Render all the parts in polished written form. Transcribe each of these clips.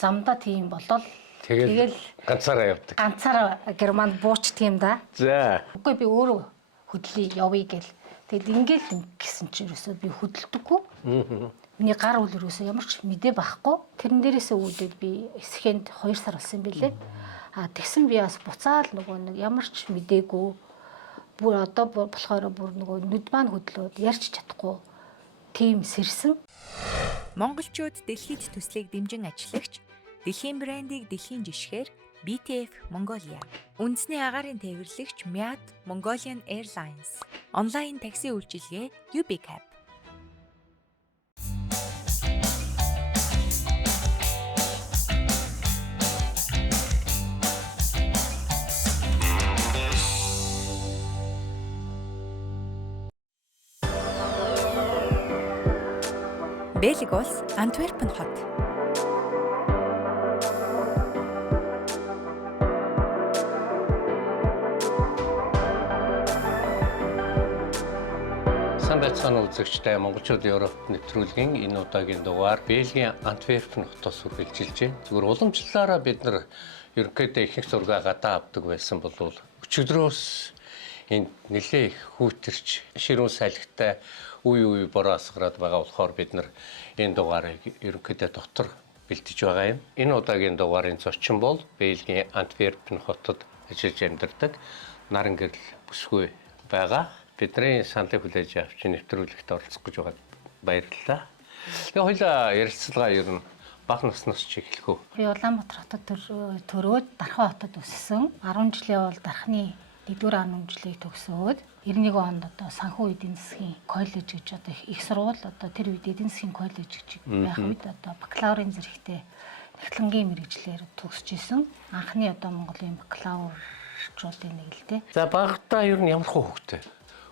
замдаа тийм болол тэгэл ганцаараа явдаг. Ганцаараа германд буучдаг юм да. За. Үгүй би өөрөө хөдлөе явъя гэл. Тэгэд ингээл гэсэн чинь ерөөсөө би хөдөлдөггүй. Миний гар үл ерөөсөө ямар ч мэдээ байхгүй. Тэрэн дээрээсээ үүдээд би эсхэнд 2 сар болсон юм билээ. Тэгсэн би бас буцаал нөгөө нэг ямар ч мэдээгүй бүр одоо болохоор бүр нөгөө нүд маань хөдлөөд ярьж чадахгүй тийм сэрсэн. Монголчууд дэлхийд төслийг дэмжин ажиллагч дэлхийн брендийг дэлхийн жишгээр BTF Mongolia, үндэсний агаарын тээвэрлэгч MIAT Mongolian Airlines, онлайн такси үйлчилгээ UBCab. Бельги улс Антверпен хот. Сайн байцгаана үзэгчдээ, монголчууд Европт нэвтрүүлгийн энэ удаагийн дугаар Бельгийн Антверпен хотоос үргэлжилж байна. Зүгээр уламжлалаараа бид нар ерөнхийдөө ихэнх зургаа гадаа авдаг байсан бол өчигдрөөс энд нэлээ их хүүтэрч ширүүн салхитай үе бороо асгараад байгаа болохоор бид нар энэ дугаарыг ерөнхийдөө дотор бэлтэж байгаа юм. Энэ удаагийн дугаарын зочин бол Бельгийн Антверпен хотод ажиллаж амьдардаг наран гэрэл бүсгүй байгаа. Бидний саналыг хүлээж авч нэвтрүүлэгт оролцох гэж байгаад баярлалаа. Тэгээ хоёлаа ярилцлагаа ер нь бага насноос ч эхлэх үү. Би Улаанбаатар хотод төрөөд Дархан хотод өссөн. 10 жилийн бол Дарханы 1-р 10 жилийг төгсөөд 91 онд одоо санхүү эдийн засгийн коллеж гэж одоо их сургууль одоо тэр үед эдийн засгийн коллеж гэж байх үед одоо бакалаврын зэрэгтэй нягтлангийн мэргэжлэр төгсөж исэн. Анхны одоо Монголын бакалаврчуудын нэг л дээ. За багтаа ер нь ямар хүүхдтэй?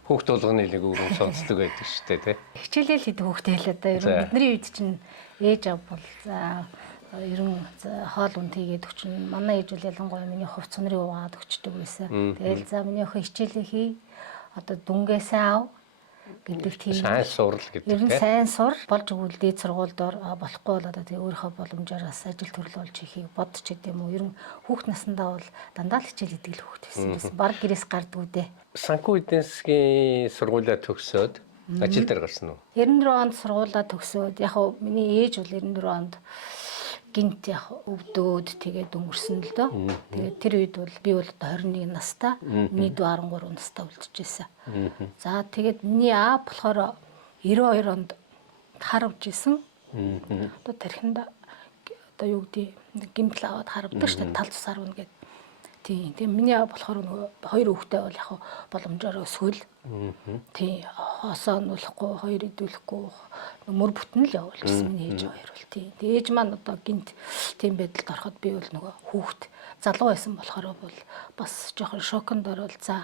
Хүүхд болгоны нэг өрөө сонсдог байдаг шүү дээ, тий. Хичээлэл хийдэг хүүхдтэй л одоо ер нь бидний үед чинь ээж аав бол за ер нь хоол унд хийгээд өчнө. Манай ээж бол ялангуяа миний хувц цонрын уугаад өчтдөг байсан. Тэгэл за миний охин хичээлээ хий. Одоо дүнгээсээ ав гэдэг тийм. Сайн сурал гэдэг. Ер нь сайн сур болж өгвөл дээд сургуульд болохгүй бол одоо тэгээ өөрийнхөө боломжоос ажил төрөл болж хийхийг бодч гэдэг юм уу. Ер нь хүүхд насндаа бол дандаа л хичээл хийдэг л хүүхд байсан. Баг гэрээс гардгүй дээ. Санхүү эдийн засгийн сургуулиа төгсөөд ажил дээр гарсан уу? 94 онд сургуулаа төгсөөд яг хөө миний ээж бол 94 онд гинт яг өвдөөд тэгээд өнгөрсөн л дөө. Тэгээд тэр үед бол би бол одоо 21 настай, миний дүү 13 настай үлдчихсэн. За тэгээд миний аав болохоор 92 онд харавж исэн. Одоо тархинд одоо юу гэдэг гимтэл аваад харавдаг шүү дээ, тал цус харвна гэдэг. Тийм. Тэгээ миний аав болохоор нөгөө 2 хүүхдээ бол яг боломжоор өсгөл. Тийм. Хоосоо нуулахгүй, хоёр идүүлэхгүй мөр бүтэн л явуулчихсан миний ээж хоёр бол тийм. Тэгээ ээж маань одоо гинт тийм байдалд ороход би бол нөгөө хүүхд залуу байсан болохоор бол бас жоохон шоконд орвол за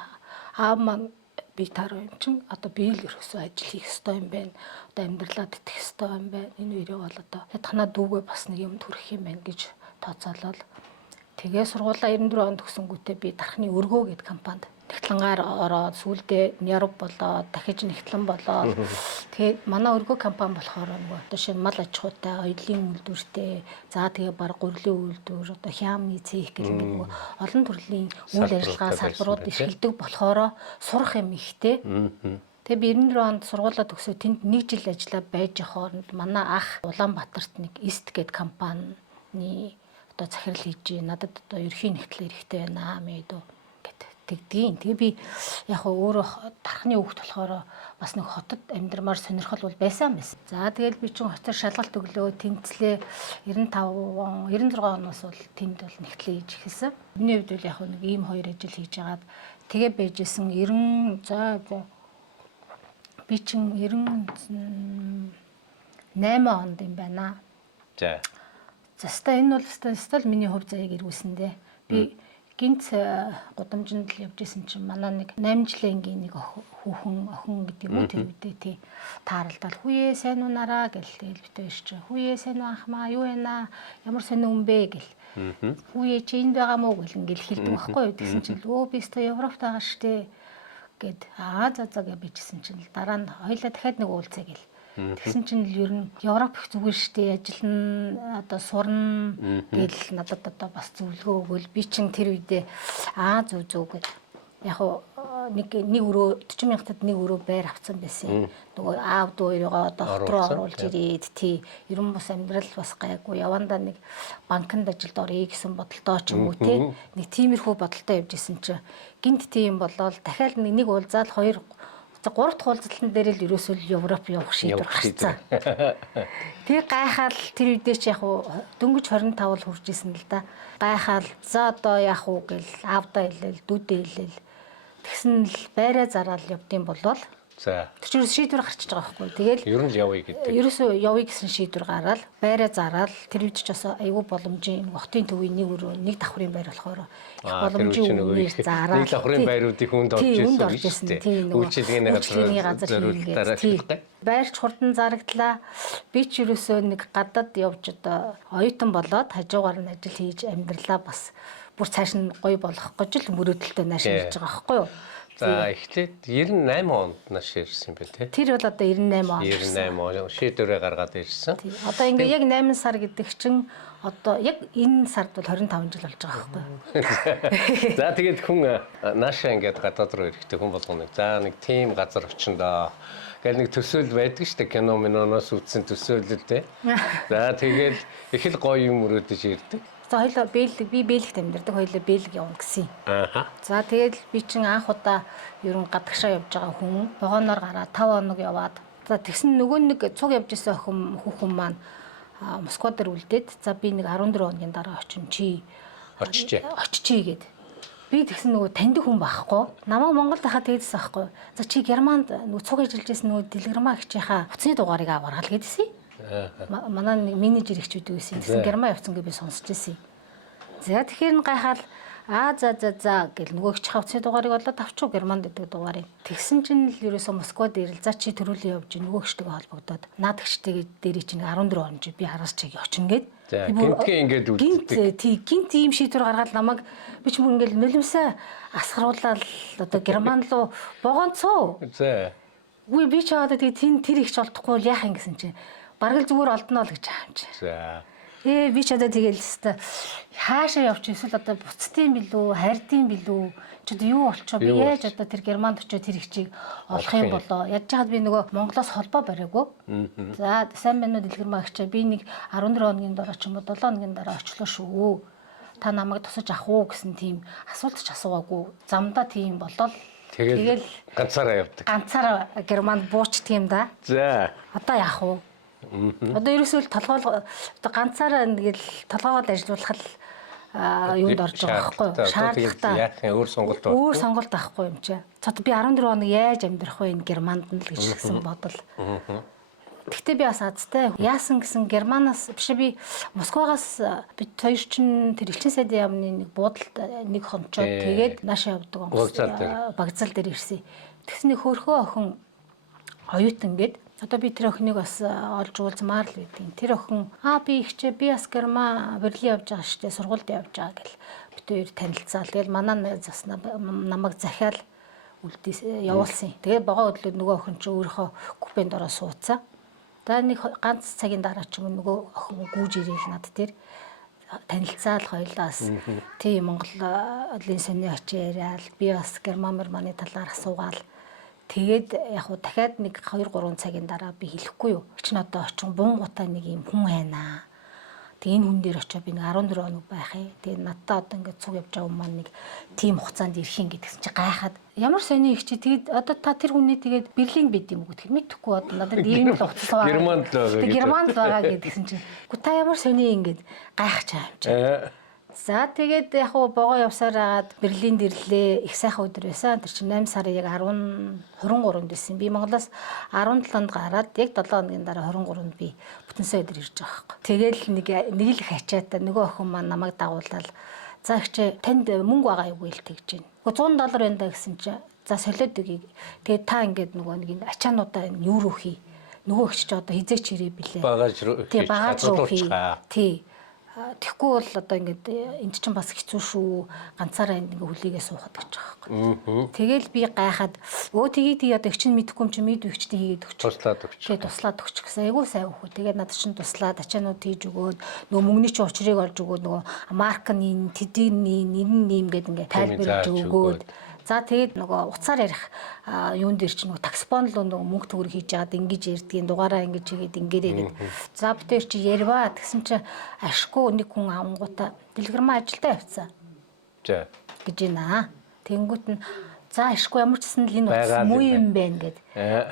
аав маань би таруу юм чин одоо би л ерөөсөө ажил хийх ёстой юм байна. Одоо амьдралаа тэтгэх ёстой юм байна. Энэ үеийг бол одоо танаа дүүгээ бас нэг юм төрөх юм байна гэж тооцоолол. Тэгээ сургуулаа 94 онд төгсөнгүүтээ би Дарханы өргөө гэдэг компанид нэгтлэнгаар ороод сүүлдээ Нярув болоод дахиж нэгтлэн болоод тэгээд манай өргөө компани болохоор нөгөө одоо шинэ мал аж ахуйтай, оёлын үйлдвэртэй, за тэгээ баг гурилын үйлдвэр, одоо хямны цех гэх мэт нөгөө олон төрлийн үйл ажиллагаа салбарууд эрхэлдэг болохоор сурах юм ихтэй. Тэгээ би 94 онд сургуулаа төгсөө тэнд 1 жил ажиллаад байж хооронд манай ах Улаанбаатарт нэг Ист гэдэг компанины одоо захирал хийж надад одоо ерхийн нэгтлэр хэрэгтэй байна мэдөө тэгдгийн. Тэгээ би яг өөрөө Дарханы хүүхд болохоор бас нэг хотод амьдрмаар сонирхол бол байсан. За тэгэл би чинь хотоор шалгалт өглөө тэнцлээ 96 оноос бол тэнд бол нэгтлээ хийж эхэлсэн. Миний хувьд бол яг нэг ийм хоёр ажил хийж агаад тэгээ байжсэн 90 за би чинь 98 онд юм байна. За. За энэ бол стал миний хувь заяаг ирүүлсэндээ би гинт гудамжинд л явж исэн чинь манай нэг 8 жилийн нэг охин гэдэг юм уу тэр үедээ тий тааралдал хүүе сайн уу нараа гэл тэгэл битээ чи хүүе сайн уу анхмаа юу байна ямар сайн хүн бэ гэл хүүе чи энд байгаа мó гэл ингээл хэлдэг байхгүй юу гэсэн чинь өө би өстө Европт байгаа штэ гэд за гэж бичсэн чинь дараа нь хоёлаа дахиад нэг уулзъя гэл Тэгсэн чинь л ер нь Европ их зүгээр штэ ажиллана одоо сурна гэл надад одоо бас зөвлөгөө өгвөл би чин тэр үедээ зүг гэд яг нэг өрөө 40,000 тад нэг өрөө байр авсан байсан. Нөгөө аав дүү хоёроо одоо хот руу оруулж ирээд тий ерөн бас амьдрал бас гайгүй явандаа нэг банкнд ажилд оръё гэсэн бодолтой ч юм уу тий нэг тиймэрхүү бодолтой явж исэн чинь гинт тийм болоод дахиад нэг уулзаад 2 3 дахь уулзалтан дээр л ерөөсөө Европ явах шийдвэр гарцсан. Тэгээ гайхаал тэр үедээ ч яг дөнгөж 25 л хүрж исэн л да. Гайхаал за одоо яах уу гэл аавдаа хэлээл дүүдээ хэлээл тэгсэн л байраа зараад явдсан болвол За. Тэр шийдвэр гарчиж байгаа байхгүй. Тэгэл Ер нь л явъя гэдэг. Ерөөсөө явъя гэсэн шийдвэр гараад байраа зараад тэр үед ч бас айгүй боломжийн хотын төвийн нэг өрөө нэг давхрын байр болохоор их боломжийн үеийг зараад нэг давхрын байруудыг хүнд орж ирсэн тийм үйлчилгээний газар зориултаараа байрч хурдан зарагдлаа. Би ч ерөөсөө нэг гадаад явж одоо оюутан болоод хажуугаар нь ажил хийж амьдралаа бас бүр цааш нь гоё болох гэж л мөрөөдөлтөй нааш ирж байгаа байхгүй юу? За эхлээд 98 онд нааш ирсэн юм байна тий. Тэр бол одоо 98 он. 98 он шийдвэрээ гаргаад ирсэн. Одоо ингээ яг 8 сар гэдэг чинь одоо яг энэ сард бол 25 жил болж байгаа байхгүй. За тэгээд хүн наашаа ингээд гадаад руу ирэхдээ хүн болгоно. За нэг тийм газар очиндоо. Гэл нэг төсөөл байдаг шүү дээ кино миноноос үзсэн төсөөлөл тий. За тэгээд их л гоё юм өрөөдөж ирдэг. За хоёлоо би Бельгид амьдардаг, хоёлоо Бельги явна гэсэн. Ааха. За тэгээд би чин анх удаа ерөн гадагшаа явж байгаа хүн вагоноор гараад 5 хоног яваад. За тэгсэн нөгөө нэг цуг явж исэн хүүхэн маань Москва дээр үлдээд за би нэг 14 хоногийн дараа очин чи очичээ гэд. Би тэгсэн нөгөө таньд хүн байхгүй. Намайг Монголд хахад тэгдсэн байхгүй. За чи Германд нөгөө цуг ажиллаж исэн нөгөө Дэлгэрмаа гिचийнхаа утасны дугаарыг аваргал гэдсэн. Манай нэг менежер ихчүүд байсан. Тэгсэн Герман явцсан гэж би сонсч ирсэн. За тэгэхээр гайхаал за гэл нөгөө их хавцны дугаарыг олоод авчуу Германд гэдэг дугаарыг. Тэгсэн чинь л ерөөсөө Москвад ирэл за чи төрүүлэн явж нөгөө гişтэйгээ холбогдоод наадагчтэйгээ дээрээ чинь 14 он чи би хараас чиг очин гээд. За гинтгээ ингээд үлддэг. Гинт ийм шийдвэр гаргаад намайг би ч мөр ингээд нулимсаа асгаруулаад одоо Герман руу богонцоо. За. Үгүй би ч одоо тэгээ тэр ихч олдохгүй л яах юм гэсэн чинь бараг л зүгээр олдноо л гэж байгаа юм чи. За. Би ч одоо тэгэл хэвээр хаашаа явчих эсвэл одоо буцтын билүү, хайрдын билүү ч одоо юу болчихоо би яаж одоо тэр Германд очиод тэр ихчийг олох юм болоо. Яаж чад би нөгөө Монголоос холбоо бариагүй. За сайн байна уу Дэлгэрмаа гिचээ би нэг 14 хоногийн дараа ч юм уу 7 хоногийн дараа очлоо шүү. Та намайг тусаж ах уу гэсэн тийм асуулт ч асуугаагүй. Замдаа тийм болол тэгэл ганцаараа явдаг. Ганцаараа Германд буучт юм да. За. Одоо яах вэ? Одоо ерөөсөө толгоол одоо ганцаараа нэгэл толгоогоо ажиллуулах л юунд орж байгаа байхгүй юу? Шаардлагатай. Яах юм өөр сонголт байна. Өөр сонголт авахгүй юм чи. Цод би 14 хоног яаж амьдрах вэ энэ Германд нь л гэж хэлсэн бодол. Гэхдээ би бас азтай яасан гэсэн Германаас биш би Москвагаас бид хоёр чинь тэр элчин сайдын яамны нэг буудалд нэг хончоод тэгээд наашаа явдаг багцал дээр ирсэн. Тэгснэ хөөхөө охин оюутан гээд одоо би тэр охиныг бас олж уулзмаар л байдیں۔ Тэр охин би ихчээ би бас Герман Берлин явж байгаа штэ сургуульд явж байгаа гэл бид хоёр танилцаал. Тэгэл манай заснаа намайг захиал үлдээ явуулсан. Тэгээд богоо өдлөө нөгөө охин чи өөрийнхөө купенд ороо суудсан. За нэг ганц цагийн дараа ч юм нөгөө охин гүүж ирээл над тэр танилцаал хоёлаас тийм Монголын сони очиж яриад би бас Германы талаар асуугаал. Тэгээд яг хуу дахиад нэг 2-3 цагийн дараа би хэлэхгүй юу. Чи надад очин бунгутаа нэг юм хүн хайнаа. Тэгээ энэ хүн дээр очиж би нэг 14 хоног байх юм. Тэгээ надад одоо ингээд цуг явж байгаа юм маань нэг тийм хугацаанд ирэх юм гэдгсэн чи гайхаад ямар сони их чи тэгээд одоо та тэр хүнээ тэгээд Берлин бид юм уу гэхээр мэдэхгүй одоо надад ийм л хугацаа байгаа. Германд л байгаа. Германд байгаа гэдгсэн чи. Гү та ямар сони ингээд гайхаж байгаа юм чи. За тэгээд яг хуу богоо явсаар агаад Берлинд ирлээ. Их сайхан өдөр байсан. Тэр чинь 8 сарын яг 23-нд байсан. Би Монголоос 17-нд гараад яг 7 хоногийн дараа 23-нд би бүтэнсэ өдөр ирж байгаа хэрэг. Тэгэл нэг л их ачаатай нөгөө охин маань намайг дагуулаад за ихчээ танд мөнгө байгаа юу гээл тэгж байна. $100 байна да гэсэн чинь за солиод өгье. Тэгээд та ингээд нөгөө нэг ачаануудаа юуруу хий. Нөгөө ихч ч одоо хизээч ирээ билээ. Багаж руу. Тий багаж руу хий. Тий. Тэгэхгүй бол одоо ингээд энд чинь бас хэцүү шүү. Ганцаараа ингээд хүлээгээ суухад гэж байгаа байхгүй. Тэгэл би гайхаад тгий одоо их чинь мэдэхгүй юм чи мэд өгчтэй хийгээд өгч. Туслаад өгч. Тэгээ туслаад өгч гэсэн. Айгуу сайн өгөх. Тэгээд надад чинь туслаад ачаанууд хийж өгөөд нөгөө мөнгөний чинь учрыг олж өгөөд нөгөө марк нь тэдний нэр нь юм гээд ингээд тайлбарлаж өгөөд. За тэгээд нөгөө уцаар ярих юун дээр чи нөгөө таксбон л нөгөө мөнгө төгрөг хийж яагаад ингэж ярдгийн дугаараа ингэж хийгээд ингээрээ гээд. За битэр чи ярва тэгсэн чи ашгүй нэг хүн авангуудаа дэлгэрмээ ажилдаа явцсан. За. гэж байна. Тэнгүүт нь за ашгүй ямар ч гэсэн л энэ утас муу юм байна гэд.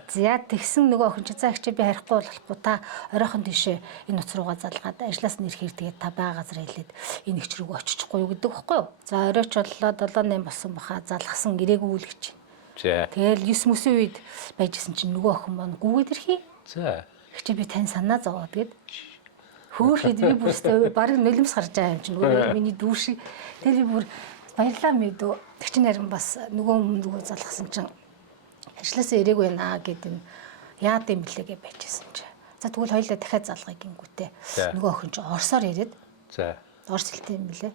За тэгсэн нөгөө охин чи за ихчээ би харихгүй болохгүй та оройхон тийшээ энэ утас руугаа залгаад ажлаас нэрхээр тэгээд та байгаа газар хэлээд энэ ихч рүүгээ очихгүй юу гэдэг баггүй юу. За оройч боллоо 7-8 болсон баха залгсан ирээгүй үл гэж. За. Тэгэл 9 мөсөн үед байжсэн чинь нөгөө охин маань гүгээд ирхий. За. Ихчээ би тань санаа зовоод гэд. Хөөхөд би бүрстээ барыг нулимс гарч байгаа юм чинь нөгөө миний дүүши. Тэгэл би бүр баярлаа мэдөө. Тэг чи нарийн бас нөгөө залгасан чинь ажилласаа ирээгүй наа гэдэг нь яад юм блэгээ байжсэн чи. За тэгвэл хоёулаа дахиад залгая гингүүтээ. Нөгөө охин чи орсоор ирээд. За. Орс хэлтэй юм блэ.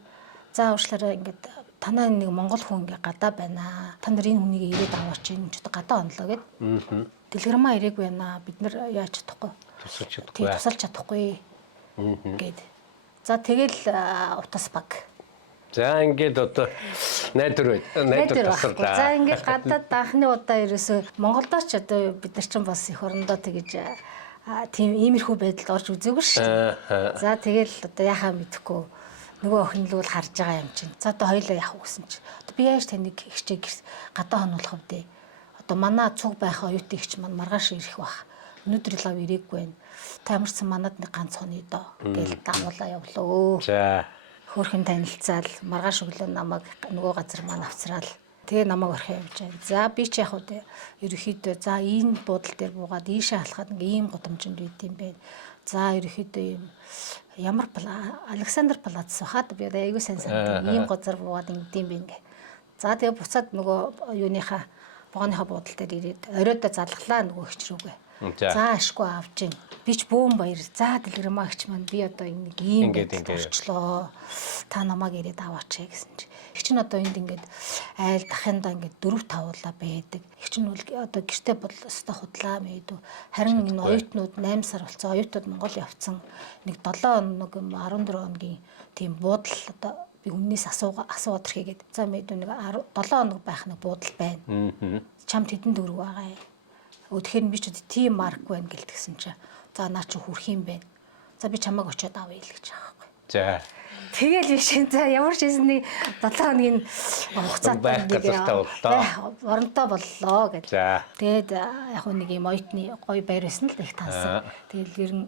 За уушлаараа ингээд танаа нэг монгол хүн ингээ гадаа байна. Та нар энэ хүнийг ирээд аваач энэ ч гадаа онлоо гэд. Дэлгэрмаа ирээгүй байна. Бид нар яаж чадахгүй. Тусалж чадахгүй. Тусалж чадахгүй. Гэд. За тэгэл утас баг. За ингээд одоо найдвар тасалдаа. За ингээд гадаад анхны удаа ерөөсөө Монголдоо ч одоо бид нар чинь бас их орондоо тэгэж тийм иймэрхүү байдалд орж үзээгүй шүү. За тэгэл одоо яхаа мэдэхгүй нөгөө охин л бол харж байгаа юм чинь. За одоо хоёулаа явах гэсэн чинь. Одоо би яаж таныг ихчээ гадаа хонуулах вэ? Одоо манай цуг байх оюутан ихч маань маргааш ирэх бах. Өнөөдөр лав ирээгүй байна. Та ямар ч сан манад нэг ганц хоны доо гэж дагуулаа явлаа. За. Хөөрхөн танилцаал маргааш өглөө намайг нөгөө газар маань авцраал. Тэгээ намайг орхио явж байна. За би ч яг үү ерөөхдөө за энэ буудал дээр буугаад ийшээ халахад нэг ийм гудамжинд үйд юм байна. За ерөөхдөө ийм ямар Александр Палац хаад би аягүй сайн ийм газар буугаад ингэдэм бэ гэ. За тэгээ буцаад нөгөө юуныхаа богоныхаа буудал дээр ирээд оройдоо залглаа нөгөө ихч рүүгээ. За ашгүй авч ийн. Би ч бөөм баяр. За дэлгэрмаа ихч маань би одоо нэг ийм болчлоо. Та намайг ирээд аваач гэсэн чи. Ихч нь одоо энд ингээд айл дахиндаа ингээд 4-5 уулаа байдаг. Ихч нь бол одоо гэртээ бол өстой худлаа мэдв. Харин энэ оюутнууд 8 сар болсон оюутнууд Монгол явцсан. Нэг 7 хоног 14 хоногийн тийм буудал одоо би хүннээс асуугаад ирэхэд за мэдв нэг 7 хоног байх нэг буудал байна. Чамд хэдэн төгрөг байгаа юм? Тэгэхээр би ч тийм марк байна гэлтгсэн чи. За наа чи хүрх юм бэ. За би чамайг очиод авъя л гэж байгаа байхгүй. За. Тэгэл биш за ямар ч юм нэг 7 хоногийн хугацаатай оронтой боллоо гэж. Тэгээд яг нэг юм оюутны гоё байр байсан л их таасан. Тэгэл ер нь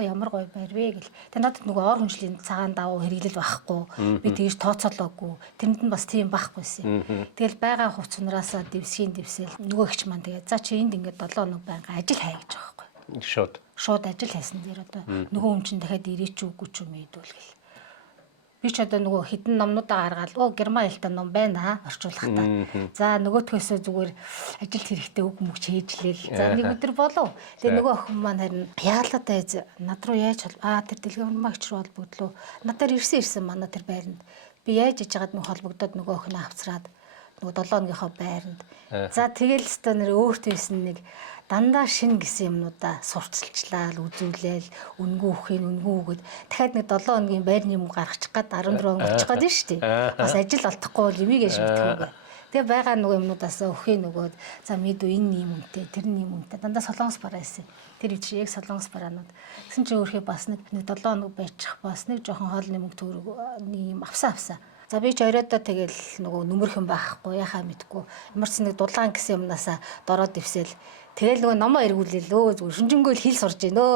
ямар гоё байр вэ гэл. Тэгээд надад нөгөө ор хүнжлийн цагаан давуу хэрэглэл байхгүй. Би тэгж тооцоолоогүй. Тэрэнд нь бас тийм байхгүйсэн. Тэгэл байгаа хувцснараасаа дэвсээл нөгөө ихч маань тэгээд за чи энд ингээд 7 хоног байнга ажил хай гэж байгаа байхгүй. Шууд ажил хайсан дээр одоо нөгөө хүн чинь дахиад ирээч үгүй ч юм ийдүүл гэл. Би ч одоо нөгөө хідэн номнуудаа гаргаад герман хэлтэй ном байна орчуулахтаа. За нөгөөдхөөсөө зүгээр ажилд хэрэгтэй үг мөч хийжлээл. За нэг өдөр болов. Тэгээ нөгөө охин маань харин яалаа дайз над руу яаж тэр дэлгэрмаагч руу холбогдлоо. Надаар ирсэн манай тэр байранд. Би яаж иж байгаад нөгөө холбогдоод нөгөө охиноо авцраад нөгөө 7 хоногийнхоо байранд. За тэгэл өстө нэр өөртөө ирсэн нэг дандаа шин гэсэн юмнуудаа сурталчлаа үзүүлээл үнгүй үхээн үгээд дахиад нэг 7 хоногийн байрны юм гаргачих гад 14 хоног очих гээд нь шүү дээ. Бас ажил олдохгүй бол юмийгэж мэдхүүгээ. Тэгээ байгаа нөгөө юмнуудаас үхээн өгөөд за мэдүү энэ юм үнэтэй тэр юм үнэтэй дандаа солонгос бараа байсан. Тэр их яг солонгос бараанууд. Гэсэн чинь өөрхий бас нэг 7 хоног байчих бас нэг жоохон хоолны мөнгө төгрөг юм авсан. За би ч оройдоо тэгэл нөгөө нүмерхэн байхгүй яхаа мэдгүй. Ямар ч нэг дулаан гэсэн юмнасаа дороод ивсэл тэгэл нөгөө номоо эргүүлээ зүгээр шүнжэнгөөл хэл сурж гинөө.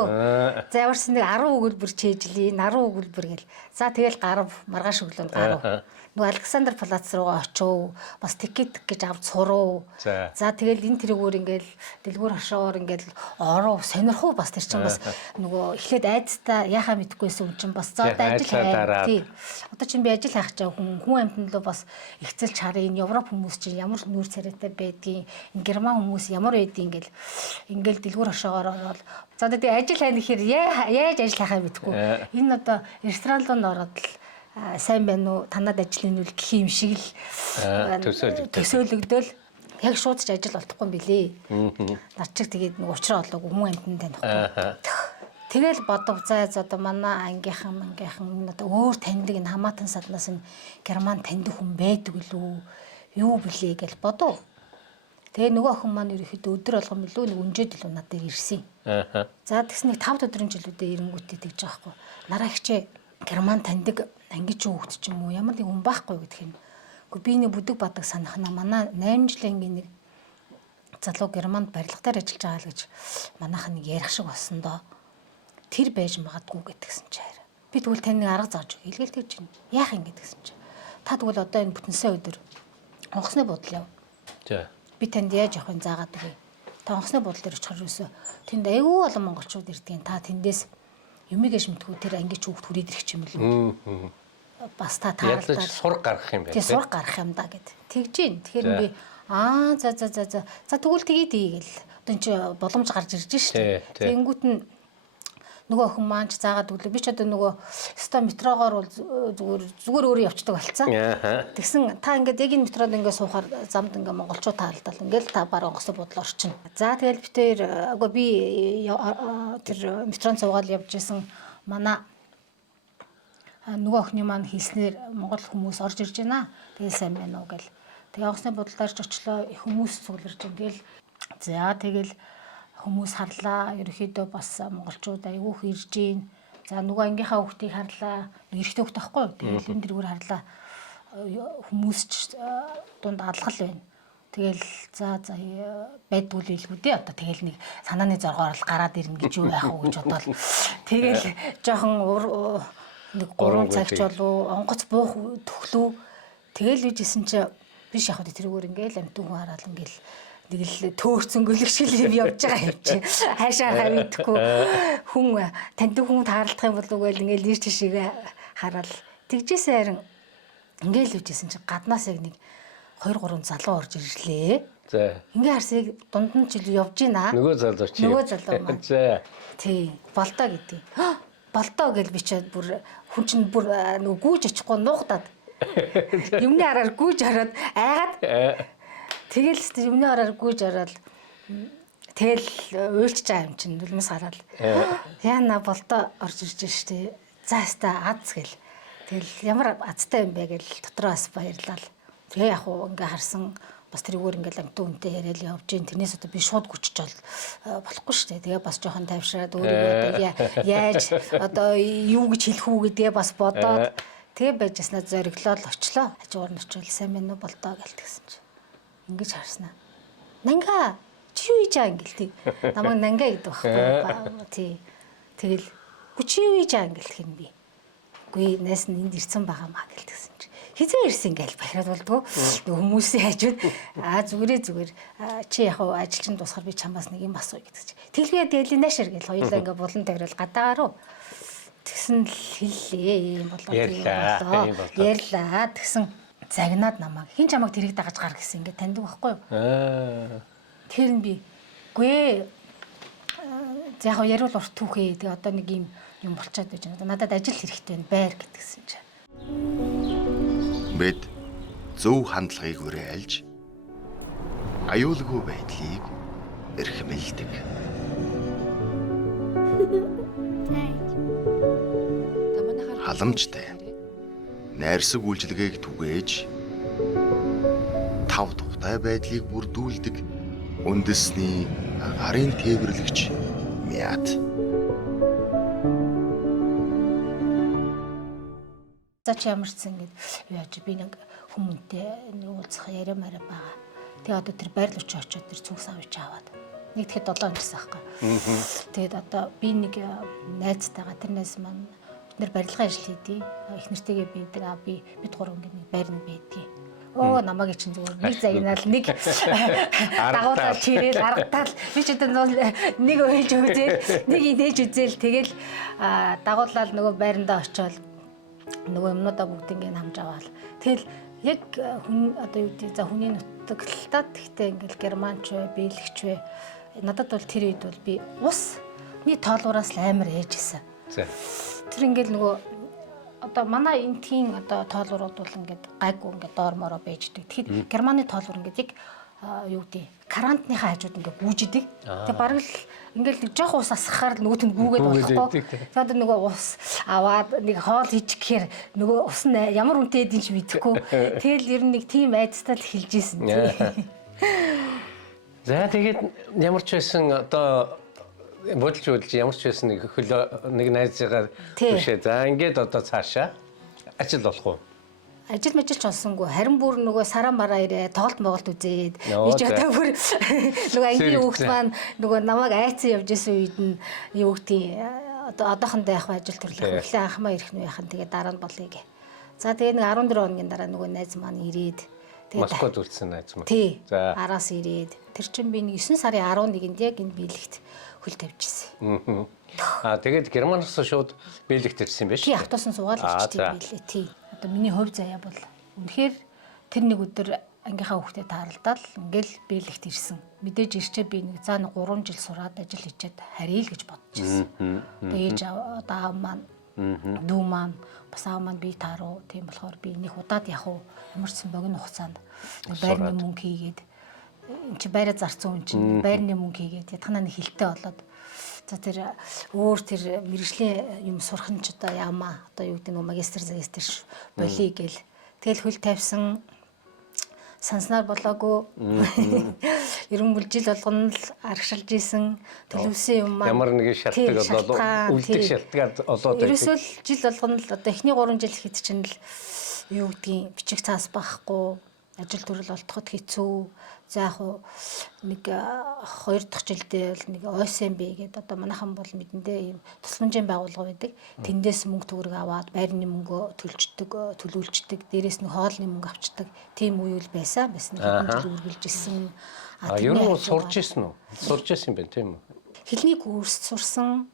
За ямар ч нэг 10 өгүүлбэр чэйжлээ 10 өгүүлбэр гэл. За тэгэл гарав маргааш өглөө гарав. Нөгөө Александр Палац руугаа очив. Бас тикет гэж авч сурав. За тэгэл энэ тэрүүгээр ингээл дэлгүүр хашаагаар ингээл оров сонирхуу бас тэр чинь бас нөгөө эхлээд айцтай яхаа мэдхгүйсэн юм чинь бас за ажил хайр. Тий. Одоо чинь би ажил хайх чаа хүн амьтан лөө бас ихцэлж харъя. Энэ Европ хүмүүс чинь ямар нүүр царайтай байдгийг, энэ герман хүмүүс ямар байдгийг ингээл ингээл дэлгүүр хошоогоор ороод за одоо тэгээ ажил хайна гэхээр яаж ажил хайхаа мэдэхгүй. Энэ одоо ресторан руу ороод л сайн байна уу танад ажил нь үл гэх юм шиг л төсөөлөгдөөл яг шууд ч ажил олдохгүй юм билээ. Над чиг тэгээд нэг уучраа олоогүй хүн амтнд танихгүй. Тэгэл бодов за одоо манай ангийнхан одоо өөр таньдаг энэ хамаатан саднаас нь герман таньдаг хүн байдаг үлээ юу блэ гэж бодов. Тэгээ нөгөө охин маань ерөөхдөө өдөр болгон билүү нэг өнжөөд илүү надад ирсэн. За тэгснэг 5 өдрийн жилүүдээ ирэнгүүтээ тэгж байгаа хгүй. Нараа ихчээ герман таньдаг ангич хүүхэд ч юм уу ямар нэг хүн байхгүй гэдэг юм. Гэхдээ би нэг бүдэг бадаг санахна манай 8 жилийн нэг залуу германд барилгатаар ажиллаж байгаа л гэж манайхан нэг ярих шиг болсон доо. Тэр байж магадгүй гэдгсэн чи хараа. Би тэгвэл таны арга зааж өгье. Илгээл тэгж байна. Яах юм гэдгсэн чи. Та тэгвэл одоо энэ бүтэнсээ өдөр онгоцны буудлаа. За. Би танд яаж явахын заагаад өгье. Та онгоцны буудлын дээр очихор юусоо. Тэнд айгүй олон монголчууд ирдгийн. Та тэндээс юмыг шимтгүү тэр ангич хүүхд хүрээд ирэх юм л. Бас та тааралдаа сураг гаргах юм байна. Тий сураг гаргах юм да гэд. Тэгж гин. Тэгэхээр би за тэгвэл тэгээд игээл. Одоо чи боломж гарч ирж штэ. Тэнгүүт нь нөгөө охин маань ч заагаад өглөө би ч одоо нөгөө ста метрогоор бол зүгээр өөрөө явцдаг болцсон. Тэгсэн та ингээд яг энэ метрод ингээд суухаар замд ингээд монголчууд таалдал ингээд та баруун онгоцны буудлын орчин. За тэгэл битээр агаа би тэр метрон суугаад явж исэн манай нөгөө охины маань хэлснээр монгол хүмүүс орж ирж байна. Тэгэл сайн байна уу гэл. Тэгээ онгоцны буудлаар ч очлоо хүмүүс цугларч тэгэл за тэгэл хүмүүс харлаа. Ерөнхийдөө бас монголчууд айгүйх ирж гин. За нөгөө ангийнхаа хүүхдийг харлаа. Эрэгтэй хүүхд тахгүй. Тэгэл энэ дэргээр харлаа. Хүмүүс ч дунд алгал байна. Тэгэл за байдгүй л илгүү дээ. Одоо тэгэл нэг санааны зоргоор л гараад ирнэ гэж юу яах вэ гэж бодоод. Тэгэл жоохон нэг 3 цагч болов онгоц буух төглөө. Тэгэл үжсэн чи биш яг тэрүүгээр ингээл амтгүй хараад ингээл нэг л төөрцөнгөлөг шиг юм явж байгаа юм чи хаашаа хавидгүй хүн таньдаг хүн таарлах юм болов уу гэл ингээл ирж тишээ хараад тэгжээсээ харин ингээл үжсэн чи гаднаас яг нэг 2 3 залуу орж ирлээ. За. Ингээ харсыг дунд нь ч явж гинэ. Нөгөө залуу чи. Нөгөө залуу маань. За. Тий, болдоо гэдэг. Болдоо гэл би ч бүр хүн чинь бүр нөгөө гүйж очихгүй нуугдаад. Юмны араар гүйж хараад айгаад тэгэл юмны араар гүйж хараад тэгэл уйлчж байгаа юм чинь нүлмэс хараад. Яана болдоо орж ирж штэ. Заастаа аз гэл. Тэгэл ямар азтай юм бэ гэл дотроос баярлал. Тэгээ яг уу ингээ харсан бас тэрүүгээр ингээл амтгүй үнтэй яриад явж гин тэрнээс одоо би шууд гүчиж болохгүй шүү дээ. Тэгээ бас жоохон тайвшраад өөрийгөө одоо яаж одоо юу гэж хэлэх үү гэдгээ бас бодоод тэгээ байжснаа зориглол очлоо. Хажуугаар нь очивол сайн мэн үү болдоо гэлтгсэн чи. Ингэж харснаа. Нанга чи юу хийж байгаа ингээл тий. Намайг нанга гэдэг байхгүй. Тий. Тэгэл чи юу хийж байгаа ингээл хэм би. Үгүй нэс нь энд ирсэн байгаа маа гэлтгсэн чи. Хизээ ирсэн гээл бахираад болдгоо. Хүмүүсийн хажууд зүгээр чи яг ажилчин дуусахаар би чамаас нэг юм асууя гэдэг чи. Тэглгээ дээлийн наашир гээл хоёулаа ингээ булан тавирал гадаагаар уу. Тэгсэн л хэллээ юм болоо. Ярьлаа. Тэгсэн загнаад намайг хин чамайг тэрийг дагаж гар гэсэн ингээ таньдаг байхгүй юу? Тэр нь би үгүй яг яриул урт түүхээ тэгээ одоо нэг юм болчиход байж байна. Надад ажил хэрэгтэй байна байр гэдгсэн чи. Бид зөв хандлагыг уриалж аюулгүй байдлыг эрхэмлдэг. Халамжтай найрсаг үйлчилгээг түгээж тав тухтай байдлыг бүрдүүлдэг үндэсний гарын тээвэрлэгч Мят. За чи ямарчсан гэд яаж би нэг хүмүүнтэй нэг уулзах яриамаар байгаа. Тэгээ одоо тэр байрал очиж очиод тэр цугс авч аваад нэг тэгэхэд 7 жирсэн аахгүй. Тэгээд одоо би нэг найзтайгаа тэрнээс маань бид нэр барилгын ажил хийдий. Их нэртэйгээ би бид гурав ингэ нэг байр нь байдгийг. Оо намайг чинь зүгээр нэг загнаал нэг дагуулаад чирээл аргатаал би ч одоо нэг ойлж үзээл нэг идэж үзээл тэгэл дагуулаад нөгөө байрандаа очиод нөгөө юмнуудаа бүгдийг хамж аваал. Тэгэл яг хүн одоо юу гэдэг за хүний нутагтаа тэгтээ ингээл германч вэ, бэлгч вэ надад бол тэр үед бол би усны тоолуураас л амар ээжсэн. За. Тэр ингээл нөгөө одоо манай энтхийн одоо тоолуурууд бол ингээд гайгүй ингээд доормороо бэждэг. Тэгэхэд Германы тоолуур ингээд яг юу гэдэг карантныхаа хажууд ингээд гүйжидэг. Тэгээ бараг л ингээд нэг жоох ус асгахаар л нөгөөт нь гүүгээд болохгүй. Тэгээд нөгөө ус аваад нэг хоол хийчихээр нөгөө ус нь ямар үнэтэй эдийн ч мэдэхгүй. Тэгэл ер нь нэг тийм айцтай л хэлж ийсэн тий. За тэгээд ямар ч байсан одоо бодолж ямар ч байсан нэг найзыгаа түшээ. За ингээд одоо цаашаа ажил болох уу? Ажил мэжилч олсонгүй. Харин бүр нөгөө сараа мараа ирээ тоглолт моголт үзээд би ч одоо бүр нөгөө ангийн хүүхд маань нөгөө намайг айцсан явж исэн үед нь юу гэдэг одоо одоохондоо яг ажил төрлөх эхлээ анхмаа ирэх нь яхан тэгээд дараа нь болъё гэ. За тэгээд нэг 14 хоногийн дараа нөгөө найз маань ирээд Москвад үлдсэн найз маань. Тий. Араас ирээд тэр чинь би 9 сарын 11-нд яг энэ биелэгт хөл тавьчихсан. Тэгээд Германаас шууд биелэгт ирсэн биш? Тий, автобусан суугаад ирчихсэн билээ. Тий. Одоо миний хувь заяа бол үнэхээр тэр нэг өдөр ангийнхаа хүүхдэд тааралдаад ингээл биелэгт ирсэн. Мэдээж ирчээ би нэг 3 жил сураад ажил хийчихэд харъя л гэж бодчихсон. Тэгээд ээж одоо аав маань дүү маань бас аав маань би тааруу. Тийм болохоор би нэг удаад явах уу? Ямар ч сан богино хугацаанд байрны мөнгө хийгээд эн чи байраа зарцсан хүн чинь байрны мөнгө хийгээд ятганаа нэг хилтэй болоод за тэр өөр тэр мэрэгжлийн юм сурах нь ч одоо яамаа одоо юу гэдэг нь магистр болий гээл тэгэл хөл тавьсан санснаар болоогүй ерөн бүлжил болгоно л аргашилж исэн төлөвсөн юм маань ямар нэгэн шалтгаан болоо үлдэх шалтгаан олоод байдаг. Ерөөсөө л жил болгоно л одоо эхний 3 жил хэд чинь л юу гэдгийг бичих цаас байхгүй ажил төрөл олдоход хэцүү. За яг нэг 2 дахь жилдээ бол нэг ОСМБ гэдэг одоо манайхан бол мэдэндээ ийм тусламжийн байгууллага байдаг. Тэндээс мөнгө төгрөг аваад байрны мөнгө төлүүлждэг, дээрээс нь хоолны мөнгө авчдаг. Тийм үйл байсан. Хэдэн жил үргэлж ирсэн. Ер нь сурж ирсэн үү? Сурж ирсэн юм байна тийм үү? Хэлний курс сурсан.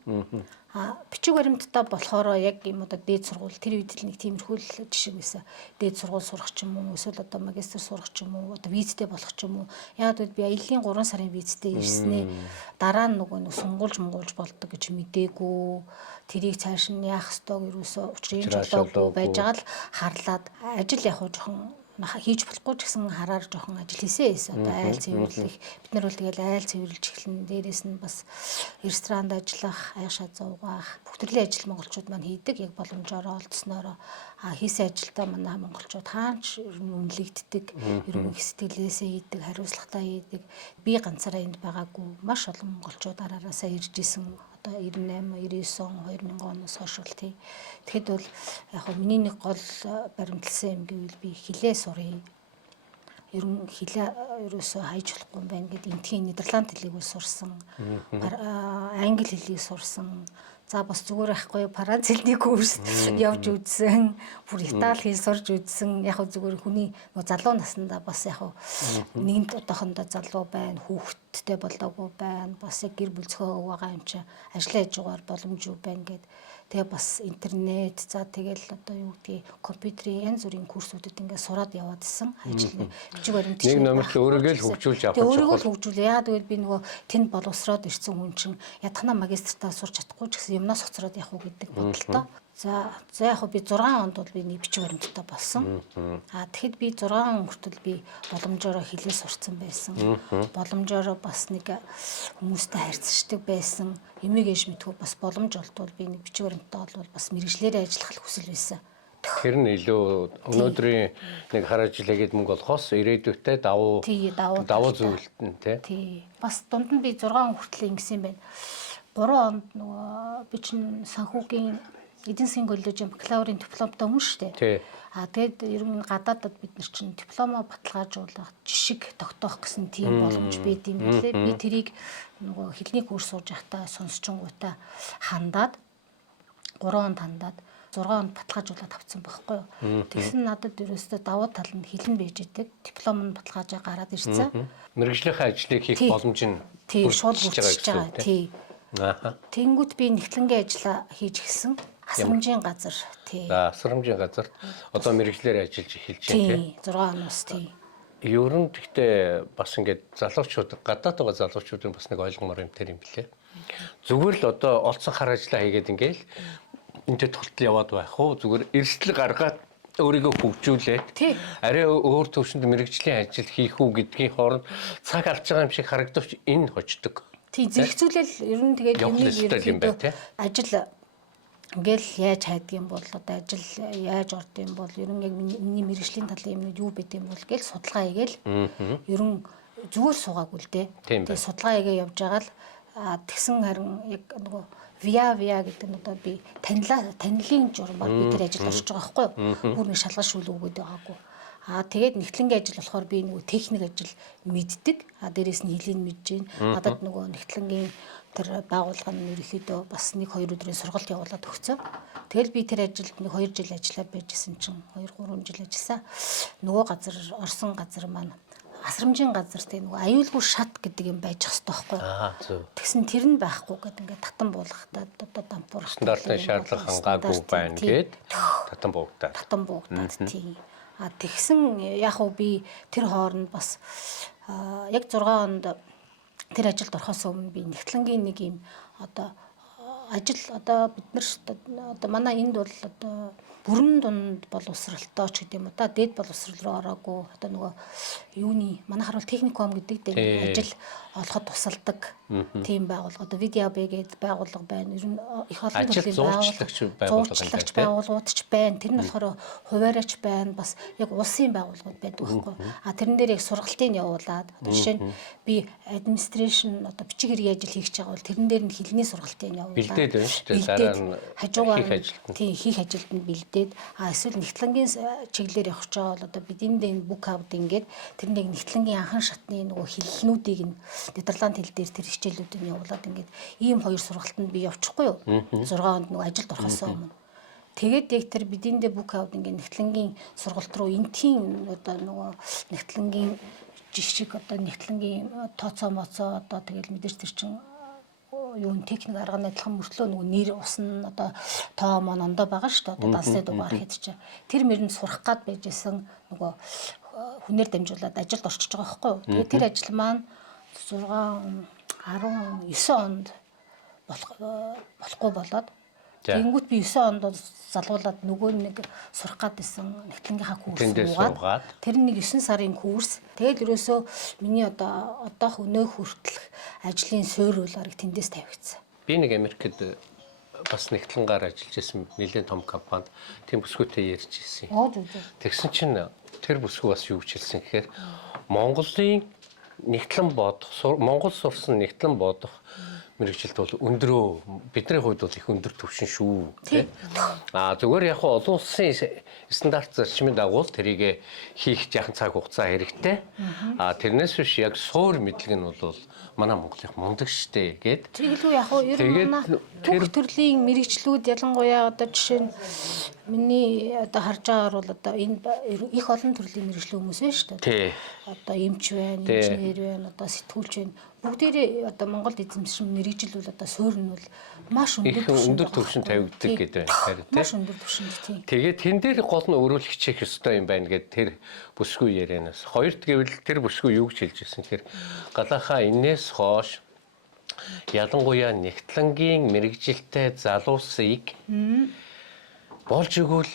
Бичиг баримттай болохоор яг юм одоо дээд сургууль тэр үед л нэг тиймэрхүү жишээ байсан. Дээд сургууль сурах ч юм уу эсвэл одоо магистр сурах ч юм уу одоо визтэй болох ч юм уу. Яг л би аяллийн 3 сарын визтэй ирснээ дараа нь нөгөө сунгуулж болдог гэж мдээгүй. Тэрийг цааш нь яах ёстойг юусоо учрын жолоогүй байж байгаа л харлаад ажил явах жоохон хийж болохгүй ч гэсэн хараар жоохон ажил хийсэн. Одоо айл цэвэрлэх бид нар бол тэгэл айл цэвэрлж эхлэн дээрээс нь бас ресторанд ажиллах, аяшаа зуугаах бүх төрлийн ажил монголчууд маань хийдэг. Яг боломжоор олдсноороо хийсэн ажилдаа манай монголчууд хаач үнэлэгддэг, ерөнхий сэтгэлээсээ хийдэг, хариуцлагатай хийдэг. Би ганцаараа энд байгаагүй маш олон монголчууд араараасаа ирж исэн. Одоо 98, 99, 2000 оноос хойш бол тий. Тэгэхэд бол яг хөө миний нэг гол баримтлсан юм гэвэл би хилээ сурыг. Ерөн хилээ ерөөсөө хайж болохгүй юм байна гэд энтхийн Нидерланд хэлийг сурсан. Англи хэлийг сурсан. За бас зүгээр байхгүй Франц хэлний курс явж үзсэн. Бүр Итали хэл сурж үзсэн. Яг хөө зүгээр хүний нөө залуу наснда бас яг хөө нэгэнт одоохондоо залуу байна, хүүхэдтэй болоогүй байна. Бас яг гэр бүл зохиог байгаа юм чи ажиллаж яжгаар боломж юу байна гэд. Тэгээ бас интернет за тэгэл одоо юу гэдгийг компьютерийн янз бүрийн курсүүдэд ингээд сураад яваад исэн. Ажил бичиг баримт нэг номерт өөрийгөө л хөгжүүлж авах. Өөрийгөө л хөгжүүл. Яагаад гэвэл би нөгөө тэнд боловсроод ирсэн хүн чинь ятгана магистртаа сурч чадахгүй ч гэсэн юмнаас хоцроод явах уу гэдэг бодолтой. За яг би 6 онд бол би нэг бичиг баримттай болсон. Тэгэхэд би 6 он хүртэл би боломжоор хэлээ сурцсан байсан. Боломжоор бас нэг хүмүүстэй харьцдаг байсан. Эмийг ээж мэдгүй бас боломж олдвол би нэг бичиг баримттай бол бас мэрэгжлэрээ ажиллах хүсэл байсан. Тэр нь илүү өнөөдрийн нэг хар ажиллагээд мөнгө олохоос ирээдүйтэй давуу зүйлтэн тий. Бас дунд нь би 6 он хүртэл ингэсэн юм байна. 3 онд нөгөө би чинь санхүүгийн эдийн засгийн коллежийн бакалаврын дипломтой хүн шүү дээ. Тэгээд ер нь гадаадад бид нар чинь дипломоо баталгаажуулах, жишг тогтоох гэсэн тийм боломж байд юм билээ. Би тэрийг нөгөө хэлний курс сууж байхдаа сонсчингуудаа хандаад 3 онд хандаад 6 онд баталгаажуулаад авсан байхгүй юу. Тэгсэн надад ерөөсөө давуу тал нь хэлэн байж идэг. Диплом нь баталгаажаа гараад ирсэн. Мэргэжлийн ажлыг хийх боломж нь шууд бүрдэж байгаа. Тий. Тэнгүүд би нэгтлэнгийн ажиллаа хийж гисэн. Асрамжийн газар тий. За асрамжийн газар одоо мэргэжлэр ажиллаж эхэлж байна тий. 6 оноос тий. Ер нь гэхдээ бас ингээд залуучууд гадаад байгаа залуучуудын бас нэг ойлгомоор юм тэр юм блэ. Зүгээр л одоо олцсон хар ажиллаа хийгээд ингээл энтэй тултал яваад байх уу? Зүгээр эрсдэл гаргаад өөрийгөө хөгжүүлээд арай өөр төвшөнд мэрэгжлийн ажил хийх үү гэдгийн хооронд цаг алж байгаа юм шиг харагдавч энэ хождог. Тий зэрэгцүүлэл ер нь тэгээд ажил ингээл яаж хайдаг юм бол одоо ажил яаж орд юм бол ер нь яг миний мэрэгжлийн талын юмнууд юу байд юм бол гэж судалгаа хийгээл ер нь зүгээр суугаагүй л дээ. Тэгээд судалгаа хийгээ явж байгаа л тэгсэн харин яг нөгөө via гэдэг нь одоо би танилын журмаар би тэр ажилд орж байгаа байхгүй юу? Бүр нэг шалгал шүүл өгөөд байгаагүй. Тэгээд нэгтлэнгийн ажил болохоор би нөгөө техник ажил мэддэг. Дээрээс нь хилийн мэдж гин. Надад нөгөө нэгтлэнгийн тэр байгууллага нь ерөөхдөө бас 1-2 өдрийн сургалт явуулаад өгцөө. Тэгэл би тэр ажилд 1-2 жил ажиллаад байжсэн чинь 2-3 жил ажилласан. Нөгөө газар орсон газар маань асрамжийн газар тийм нөгөө аюулгүй шат гэдэг юм байж хэвээр байхгүй. Тэгсэн тэр нь байхгүй гэдэг ингээд татан буулгахтаа одоо дампуур стандартын шаардлага хангаагүй байна гэд татан буугдаад тийм. Тэгсэн яг уу би тэр хооронд бас яг 6 хононд тэр ажилд орохоос өмнө би нэгтлэнгийн нэг юм одоо ажил одоо бид нар одоо манай энд бол одоо бүрэн дунд боловсралтай ч гэдэм үү. Дээд боловсрал руу ороогүй одоо нөгөө юуны манайхаар бол техникум гэдэг дээр ажил олоход тусалдаг тийм байгууллага. Одоо видео бэгээд байгууллага байна. Ер нь их олон төрлийн байгууллагууд ч байна. Тэр нь болохоор хуваараач байна. Бас яг улсын байгууллагууд байдаг байхгүй. Тэрэн дээр яг сургалтын явуулаад одоо жишээ нь би administration одоо бичиг хэргийн ажил хийж байгаа бол тэрэн дээр нь хэлний сургалтын явуулаад бэлдээд байна шүү дээ. Дараа нь хажуугаар хийх ажилд нь бэлдээд эсвэл нэгтлэнгийн чиглэлээр явах гэж байгаа бол одоо бидний энэ book out ингээд тэрнийг нэгтлэнгийн анхан шатны нөгөө хэллнүүдийг нь Нидерланд хэл дээр тэр хичээлүүдийг явуулаад ингээд ийм хоёр сургалтанд би явчихгүй юу 6 хононд нөгөө ажилд орохоос өмнө. Тэгээд яг тэр бидиндээ book out ингээд нэгтлэнгийн сургалт руу энтхийн одоо нөгөө нэгтлэнгийн жишг одоо нэгтлэнгийн тооцоо моцоо одоо тэгэл мэдээж тэр чин юун техник арга адилхан мөртлөө нөгөө нэр усна одоо тоо мон ондоо байгаа шүү дээ. Одоо дансны дугаар хэд ч тэр мэрэнд сурах гад байжсэн нөгөө хүнээр дамжуулаад ажилд орчиж байгаа байхгүй юу. Тэгээд тэр ажил маань 19 онд болохгүй болоод тэнгуут би 9 онд залгуулад нөгөө нэг сурах гад байсан нэгтлэнгийнхаа курс руугаад тэр нэг 9 сарын курс тэгэл ерөөсөө миний одоо өнөө хүртэл ажлын суйруулаарыг тэндээс тавигдсан. Би нэг Америкт бас нэгтлэнгаар ажиллаж байсан нэлээд том компанид тийм бүсгүйтэй ярьж ирсэн. Тэгсэн чинь тэр бүсгүй бас юу хэлсэн гэхээр Монголын нэгтлэн бодох Монгол сурсан нэгтлэн бодох мэрэгжилт бол өндрөө бидний хувьд бол их өндөр түвшин шүү тийм. Зүгээр яг олон улсын стандарт зарчмын дагуу тэрийг хийх жаахан цаг хугацаа хэрэгтэй. Тэрнээс биш яг суур мэдлэг нь бол манай Монголын мундаг штэ гэд. Тэгэлгүй яг уу ер нь манай бүх төрлийн мэрэгчлүүд ялангуяа одоо жишээ нь миний одоо харж байгаагаар бол одоо энэ их олон төрлийн мэрэгчлэн хүмүүс байна шүү дээ. Одоо эмч байна, инженер байна, одоо сэтгүүлч байна. Бүгдээрээ одоо Монголд эзэмшин мэрэгжил бол одоо суурь нь бол маш өндөр түвшин тавигддаг гэдэг байна харин тийм. Маш өндөр түвшинд тийм. Тэгээд тэн дээр гол нь өрөөл хичээх ёстой юм байна гэд тэр бүсгүй ярианаас. Хоёрт гэвэл тэр бүсгүй юу гэж хэлж ирсэн гэхээр галаахаа энээс хойш ялангуяа нэгтлэнгийн мэрэгжилтэй залуусыг болж игэл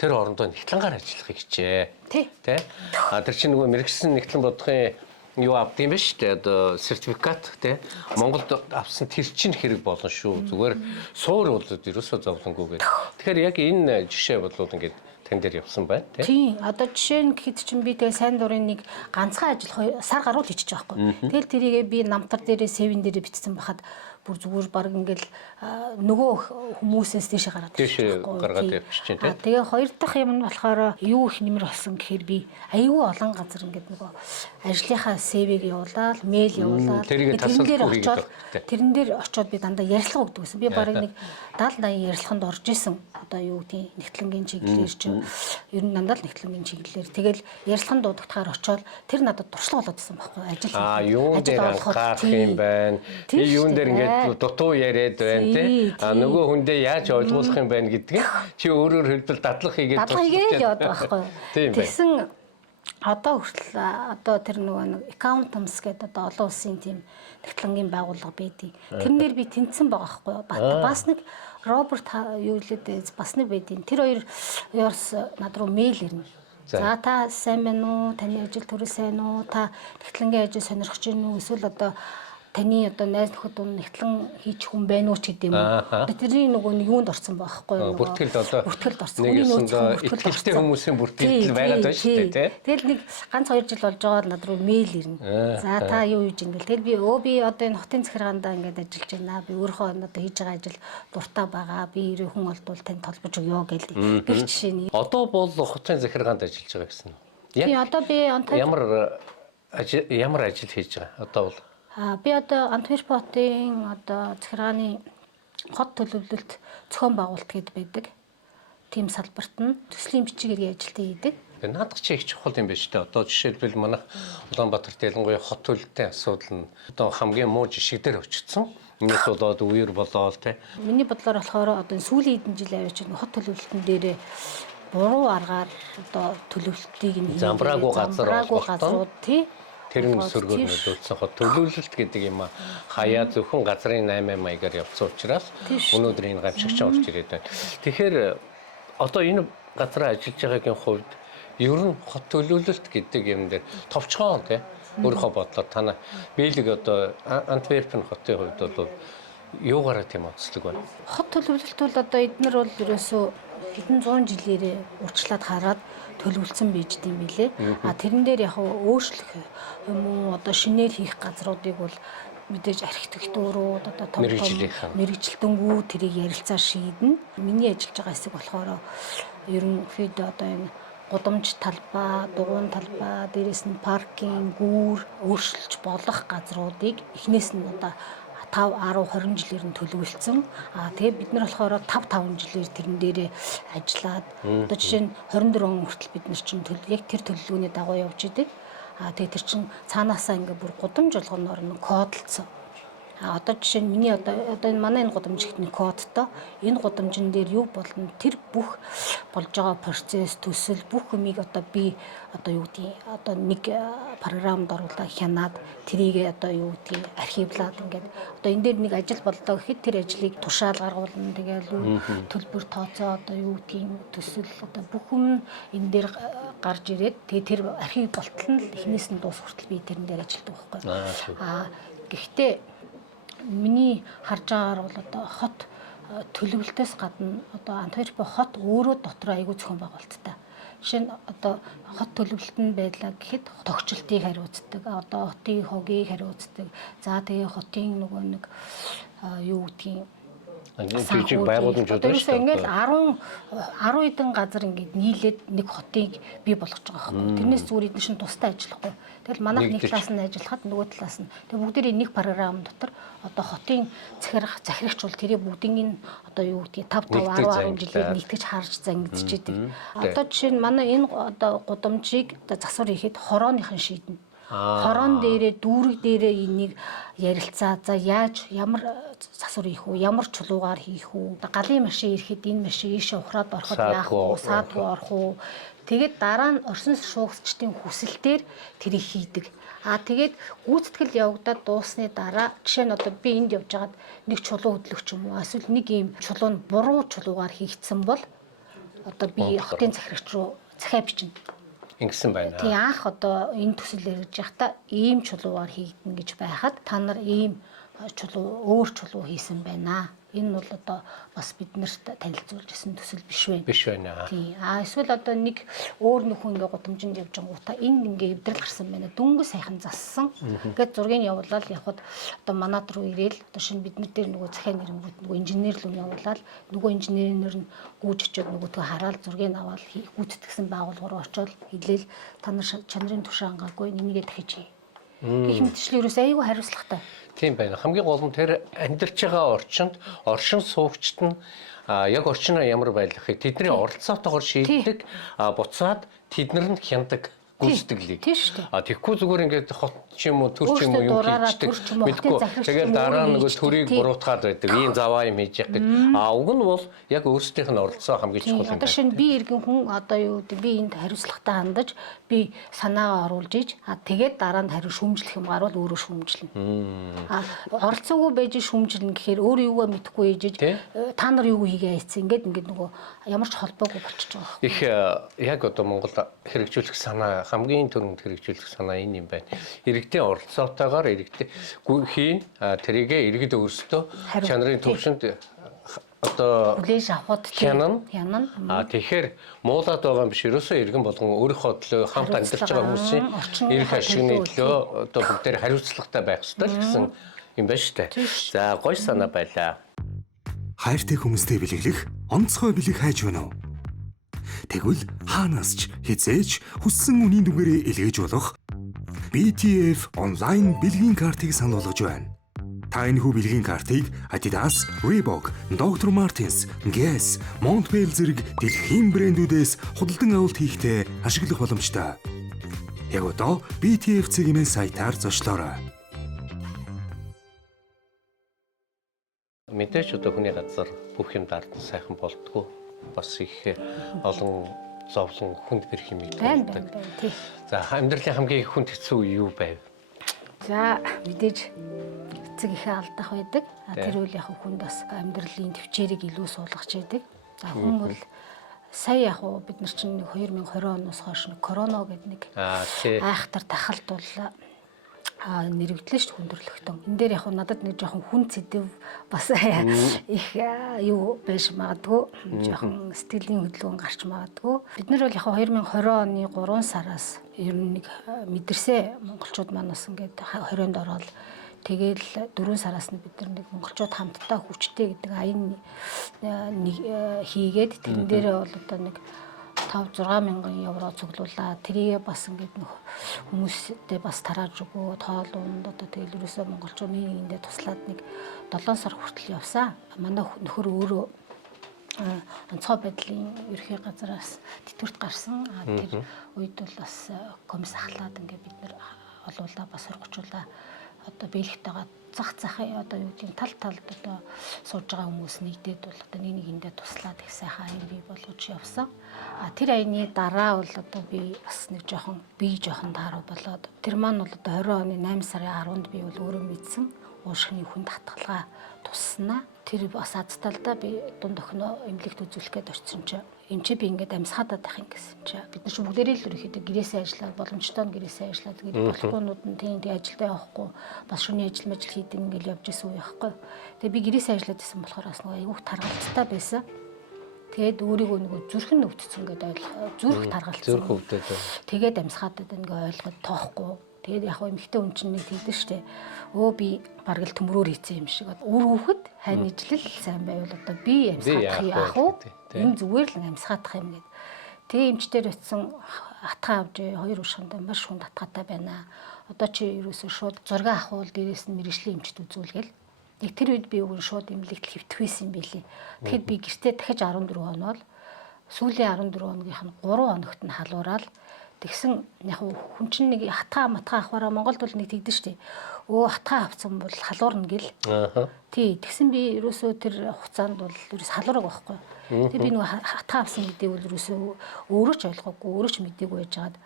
тэр орондоо нэгтлэнгаар ажиллахыг хичээ. Тэ. Тэр чинь нөгөө мэрэгсэн нэгтлэн бодохын юу авд юм ба шүү дээ. Одоо сертификат тий. Монголд авсан тэр чинь хэрэг болно шүү. Зүгээр суур бол ерөөсөө зовлонгүйгээд. Тэгэхээр яг энэ жишээ болоод ингээд тань дээр явсан байна тий. Одоо жишээ нь гэхэд чинь би тэгээ сайн дурын нэг ганцхан ажил сар гаруул хийчих жоохгүй. Тэгэл тэрийгээ би намтар дээрээ севен дээрээ битсэн бахад бүр зүгээр баг ингээл нөгөө хүмүүсээс тийш гараад явчихсан тийм. Тэгээ хоёр дахь юм нь болохоор юу их нэмэр болсон гэхээр би аюу олон газар ингээд нөгөө ажлынхаа CV-г явуулаад, мэйл явуулаад тэрэн дээр очиод би дандаа ярилцлага өгдөг гэсэн. Би барыг нэг 70-80 ярилцлаганд орж исэн. Одоо юу тийм нэгтлэнгийн чиглэлээр ч ер нь дандаа л нэгтлэнгийн чиглэлээр. Тэгэл ярилцлаганд дуудахтаар очиод тэр надад туршлага болоод исэн байхгүй ажил. Юун дээр анхаарах юм байна. Би юун дээр ингээд дутуу яриад байна тий. Нөгөө хүндээ яаж ойлгуулах юм байна гэдгийг чи өөрөөр хэлбэл дадлага хийгээд яваад байгаа байхгүй. Тэгсэн Одоо хүртэл одоо тэр нөгөө нэг accountants гэдэг одоо олон улсын тийм тэгтлэнгийн байгууллага байдгийг. Тэрнэр би тэнцсэн байгаа байхгүй юу? Бас нэг Роберт юу лээд бас нэг байдیں۔ Тэр хоёр Ёрс над руу мэйл ирнэ. За та сайн байна уу? Таны ажил төрөл сайн уу? Та тэгтлэнгийн ажил сонирхож байна уу? Эсвэл одоо таны одоо найз нөхөд нэгтлэн хийчих хүн байна уу ч гэдэм үү. Тэрний нөгөө нэг юунд орсон байхгүй юу? Бүртгэлд одоо бүртгэлд орсон. Нэг ихтэй хүмүүсийн бүртгэл байгаад байна шүү дээ, тий. Тэгэл нэг ганц 2 жил болж байгаа над руу мэйл ирнэ. За та юу хийж ин гэл. Тэгэл би одоо энэ хотын захиргаандаа ингээд ажиллаж байна. Би өөрөө одоо хийж байгаа ажил дуртай байгаа. Би ирээ хүн олдвол тань толбож өгөө гэл. Гэх жишээ нь. Одоо бол хотын захиргаанд ажиллаж байгаа гэсэн үү? Тий, одоо би ямар ажил хийж байгаа? Одоо бол би одоо Антверп хотын одоо захиргааны хот төлөвлөлт зохион байгуулалт гэдэг байдаг. Тим салбарт нь төслийн бичгийн ажилтнаа хийдэг. Наадах чи их чухал юм байна шүү дээ. Одоо жишээлбэл манайх Улаанбаатарт ялангуяа хот төлөлтийн асуудал нь одоо хамгийн муу жишг дээр очсон. Инээс болоод үер болоод тий. Миний бодлоор болохоор одоо сүүлийн хэдэн жил авч хот төлөвлөлтөн дээр буруу аргаар одоо төлөвлөлтийг нь замбраагүй газрууд тий. Тэр нь сөргөөр нөлөөлсөн хот төлөвлөлт гэдэг юм а хаяа зөвхөн газрын 8 маягаар явсан учраас өнөөдөр энэ гамшигч орж ирээд байна. Тэгэхээр одоо энэ газраа ажиллаж байгаагийн хувьд ер нь хот төлөвлөлт гэдэг юм дээр товчхон тий өөрийнхөө бодлоор танаа биелэг одоо Антверпен хотын хувьд бол юугаараа тийм онцлог байна. Хот төлөвлөлт бол одоо эднэр бол ерөөсөө хэдэн зуун жилээр урьдчилаад хараад төлөвлөсөн байж дим билээ. Тэрэн дээр яг өөрчлөх юм уу одоо шинээр хийх газруудыг бол мэдээж архитектурууд одоо том мэрэгжилтэнгүү тэрийг ярилцаа шийднэ. Миний ажиллаж байгаа хэсэг болохоор ерөнхийдөө одоо энэ гудамж талбай, дугуйн талбай, дээрэс нь паркинг, гүүр өөрчилж болох газруудыг эхнээс нь одоо 5, 10, 20 жилээр нь төлөвлөсөн. Тэгээ бид нар болохоор 5 жилээр тэрэн дээрээ ажиллаад одоо жишээ нь 24 он хүртэл бид нар чинь яг тэр төлөвлөгөөний дагуу явж идэг. Тэгээ тэр чинь цаанаасаа ингээ бүр гудамж болгоноор нь кодлцсон. Одоо жишээ нь миний одоо энэ манай энэ гудамж ихний кодтой энэ гудамжин дээр юу болно тэр бүх болж байгаа процесс төсөл бүх юмыг одоо би одоо юу гэдгийг одоо нэг програмд оруулаад хянаад тэрийг одоо юу гэдгийг архивлаад ингээд одоо энэ дээр нэг ажил боллоо гэхэд тэр ажлыг тушаал гаргуулна тэгээл төлбөр тооцоо одоо юу гэдгийг төсөл одоо бүх юм энэ дээр гарч ирээд тэгээ тэр архив болтол нь эхнээс нь дуус хүртэл би тэрэн дээр ажилладаг байхгүй. Гэхдээ миний харж байгаагаар бол одоо хот төлөвлөлтөөс гадна одоо Антверп хот өөрөө дотор аягүй зохион байгуулалттай. Жишээ нь одоо хот төлөвлөлт нь байлаа гэхэд тогтчлтыг хариуцдаг, одоо хотын хогийг хариуцдаг. За тэгээ хотын нөгөө нэг юу гэдгийг жижиг байгууламжууд байна шүү дээ. Ингээд 10 хэдэн газар ингээд нийлээд нэг хотыг бий болгож байгаа байхгүй. Тэрнээс зүгээр эдгээр шин тустай ажиллахгүй. Тэгэл манайх нэг талаас нь ажиллахад нөгөө талаас нь. Тэгээ бүгдээрээ нэг програм дотор одоо хотын захирагч бол тэрийг бүгдийн одоо юу гэдгийг 5, 10 жилээр нэгтгэж харж зангидчихэдэг. Одоо жишээ нь манай энэ одоо гудамжийг одоо засвар хийхэд хорооныхан шийднэ. Хорон дээрээ дүүрэг дээрээ энийг ярилцаа. За яаж ямар засвар хийх үү? Ямар чулуугаар хийх үү? Галын машин ирэхэд энэ машин ийшээ ухраад ороход яах вэ? Саадгүй орох уу? Тэгээд дараа нь орсон шуугчдын хүсэлтээр тэрийг хийдэг. Тэгээд гүйцэтгэл явагдаад дуусны дараа жишээ нь одоо би энд явж байгаад нэг чулуу хөдлөгч юм уу? Эсвэл нэг ийм чулуу нь буруу чулуугаар хийгдсэн бол одоо би хотын захирагч руу захиа бичнэ. Ингэсэн байна. Тий анх одоо энэ төсөл ярьж байхдаа ийм чулуугаар хийгдэн гэж байхад та нар ийм чулуу өөр чулуу хийсэн байна. Энэ бол одоо бас биднэрт танилцуулж ирсэн төсөл биш вэ? Биш байна. Тий. Эсвэл одоо нэг өөр нөхөн ингээ гудамжинд явж байгаатай энд ингээ эвдрэл гарсан байна. Дөнгө сайхан зассан. Ингээд зургийг явуулаад явхад одоо манад руу ирээл одоо шинэ биднэр дээр нөгөө захиа нэрэнгүүд нөгөө инженер рүү явуулаад нөгөө инженерийнэр нь гүйж очиод нөгөөдгөө хараад зургийг аваад гүйцэтгсэн байгууллага руу очиод хэлээл та нар чанарын түвшин ангаагүй энийгээ дахиж хий. Гэх мэтчлэн ерөөс аягүй хариуцлагатай. Тийм байна. Хамгийн гол нь тэр амьдарч байгаа орчинд оршин суугчид нь яг орчноо ямар байх вэ? Тэдний оролцоотойгоор шийддэг. Буцаад тэднэр нь хяндаг. гүйцэтгэлийг. Тийм шүү дээ. Тэгэхгүй зүгээр ингээд хот ч юм уу төр ч юм уу Өөртөө юм дураараа хийчихдэг. төр ч юм уу, хотын захирагч ч Тэгээд юм уу дараа өөрөө нөгөө хийчихдэг, төрийг тий. буруутгаад байдаг. Ийм заваа юм хийж явах гэж. Уг нь бол яг өөрсдийнх нь оролцоо хамгийн чухал юм Одоо байна. шинэ би иргэн хүн одоо юу гэдэг би энд хариуцлагатай хандаж би санаагаа оруулж иж тэгээд дараа нь хариу шүүмжлэх юм гарвал өөрөө шүүмжлэнэ. Оролцоогүй байж шүүмжлэнэ гэхээр өөрөө юугаа мэдэхгүй ээжиж та нар юу хийгээ хийцэн ингээд нөгөө ямар ч холбоогүй болчихж байгаа. Их яг одоо Монгол хэрэгжүүлэх санаа хамгийн түрүүнд хэрэгжүүлэх санаа энэ юм байна. Иргэдийн оролцоотойгоор иргэдийн хийн тэрийгэ иргэд өөрсдөө чанарын төвшөнд одоо хүлээж авахд хянана. Тэгэхээр Тэгэхээр муулаад байгаа юм биш. Ерөөсөө иргэн болгон өөрийнхөө төлөө хамт амьдарч байгаа хүмүүсийн эрх ашигны төлөө одоо бүгдээр хариуцлагатай байх ёстой л гэсэн юм байна шүү дээ. За гоё санаа байлаа. Хайртай хүмүүстэй бэлэглэх онцгой бэлэг хайж байна уу? Тэгвэл хаанаас ч хизээж хүссэн үнийн дүгээрээ илгээж болох BTF онлайн бэлгийн картыг санал болгож байна. Та энэхүү бэлгийн картыг Adidas, Reebok, Dr. Martens, Guess, Montbell зэрэг дэлхийн брэндүүдээс худалдан авалт хийхдээ ашиглах боломжтой. Яг одоо BTF цэгийн сайтаар зочлоорой. Мэдээж одоо хүний газар бүх юм дардан сайхан болтгоо. Бас их олон зовлон хүнд бэрх юм байдаг. тий. За амьдралын хамгийн их хүнд хэцүү юу байв? За мэдээж эцэг ихээ алдах байдаг. Тэр үйл яг хүнд бас амьдралын төвчээрийг илүү суулгаж байдаг. За хүн бол сая яг бид нар чинь 2020 оноос хойш корона гэдэг нэг айхтар тахалт бол нэрвэгдлээ шүү хүндрэлхтэн. Энд дээр яг надад нэг жоохон хүн цэдэв бас их юу байж магадгүй. Жоохон сэтгэлийн хөдөлгөөн гарч магадгүй. Бид нар бол яг 2020 оны 3 сараас ер нь нэг мэдэрсэ монголчууд манаас ингээд 20-нд ороод тэгэл 4 сараас нь бид нар нэг монголчууд хамтдаа хүчтэй гэдэг аян хийгээд тэрэн дээрээ бол одоо нэг 5-6 мянган евро цуглуулаад тэрийг бас ингээд хүмүүстэй бас тарааж өгөө тоол унд одоо тэгэл ерөөсөө монголчууд нэгэндээ туслаад нэг 7 сар хүртэл явсан. Манай нөхөр өөрөө онцгой байдлын ерхий газараас тэтгэврт гарсан. Тэр үед бол бас комисс ахлаад ингээд бид нар олуулаа бас сургуулаа одоо биелэгтэйгээ зах одоо юу гэдэг талд одоо сууж байгаа хүмүүс нэгдээд бол одоо нэгэндээ туслаад их сайхан аян бий болгож явсан. Тэр аяны дараа бол одоо би бас нэг жоохон тааруу болоод тэр маань бол одоо 20 оны 8 сарын 10-нд би бол өөрөө мэдсэн уушгины хүн татгалгаа туснаа. Тэр бас азталдаа би дунд охиноо эмнэлэгт үзүүлэх гээд очсон чинь эмчээ би ингээд амьсгаадаад байх юм гэсэн чинь бид нар ч бүгдээрээ л ерөөхдөө гэрээсээ ажиллаад боломжтой нь гэрээсээ ажиллаад тэгээд болохгүйнүүд нь тийм ажилдаа явахгүй бас шөнийн ажил хийдэг ингээд явж исэн үе байхгүй. Тэгээд би гэрээсээ ажиллаад исэн болохоор бас нөгөө айгүйх таргалцтай байсан. Тэгээд өөрийгөө нөгөө зүрх нь өвдсөн гэдэг зүрх таргалцсан. Зүрх өвдөд. Тэгээд амьсгаадаад ингээд ойлгоод тоохгүй. Тэгээд яг эмэгтэй хүн чинь нэг тэгдэж штэ. Би бараг л төмрөөр хийцэн юм шиг. Үр хүүхэд хань ижлэл сайн байвал одоо би амьсгаадах яах вэ? Энэ зүгээр л амьсгаадах юм гээд. Тэгээ эмчтэр очисон атгаа авч 2 ушгандаа маш хүнд атгаатай байна. Одоо чи ерөөсөө шууд зураг авахул дээрээс нь мэрэгжлийн эмчт үзүүлгээл. Яг тэр үед би өгөн шууд эмнэлэгт хэвтэх байсан юм билий. Тэгэхэд би гэртээ дахиж 14 хоноо л сүүлийн 14 хоногийнх нь 3 хоногт нь халуураад тэгсэн яг хүн чинь нэг хатгаа авахаараа Монголд бол нэг тэгдэж штэ. Хатгаа авсан бол халуурна гэл. Тий, тэгсэн би ерөөсөө тэр хугацаанд бол ерөөс халуураг байхгүй. Тэгээ би нөгөө хатгаа авсан гэдэг бол ерөөсөө өөрөө ч ойлгоогүй, өөрөө ч мэдээгүй байжгаад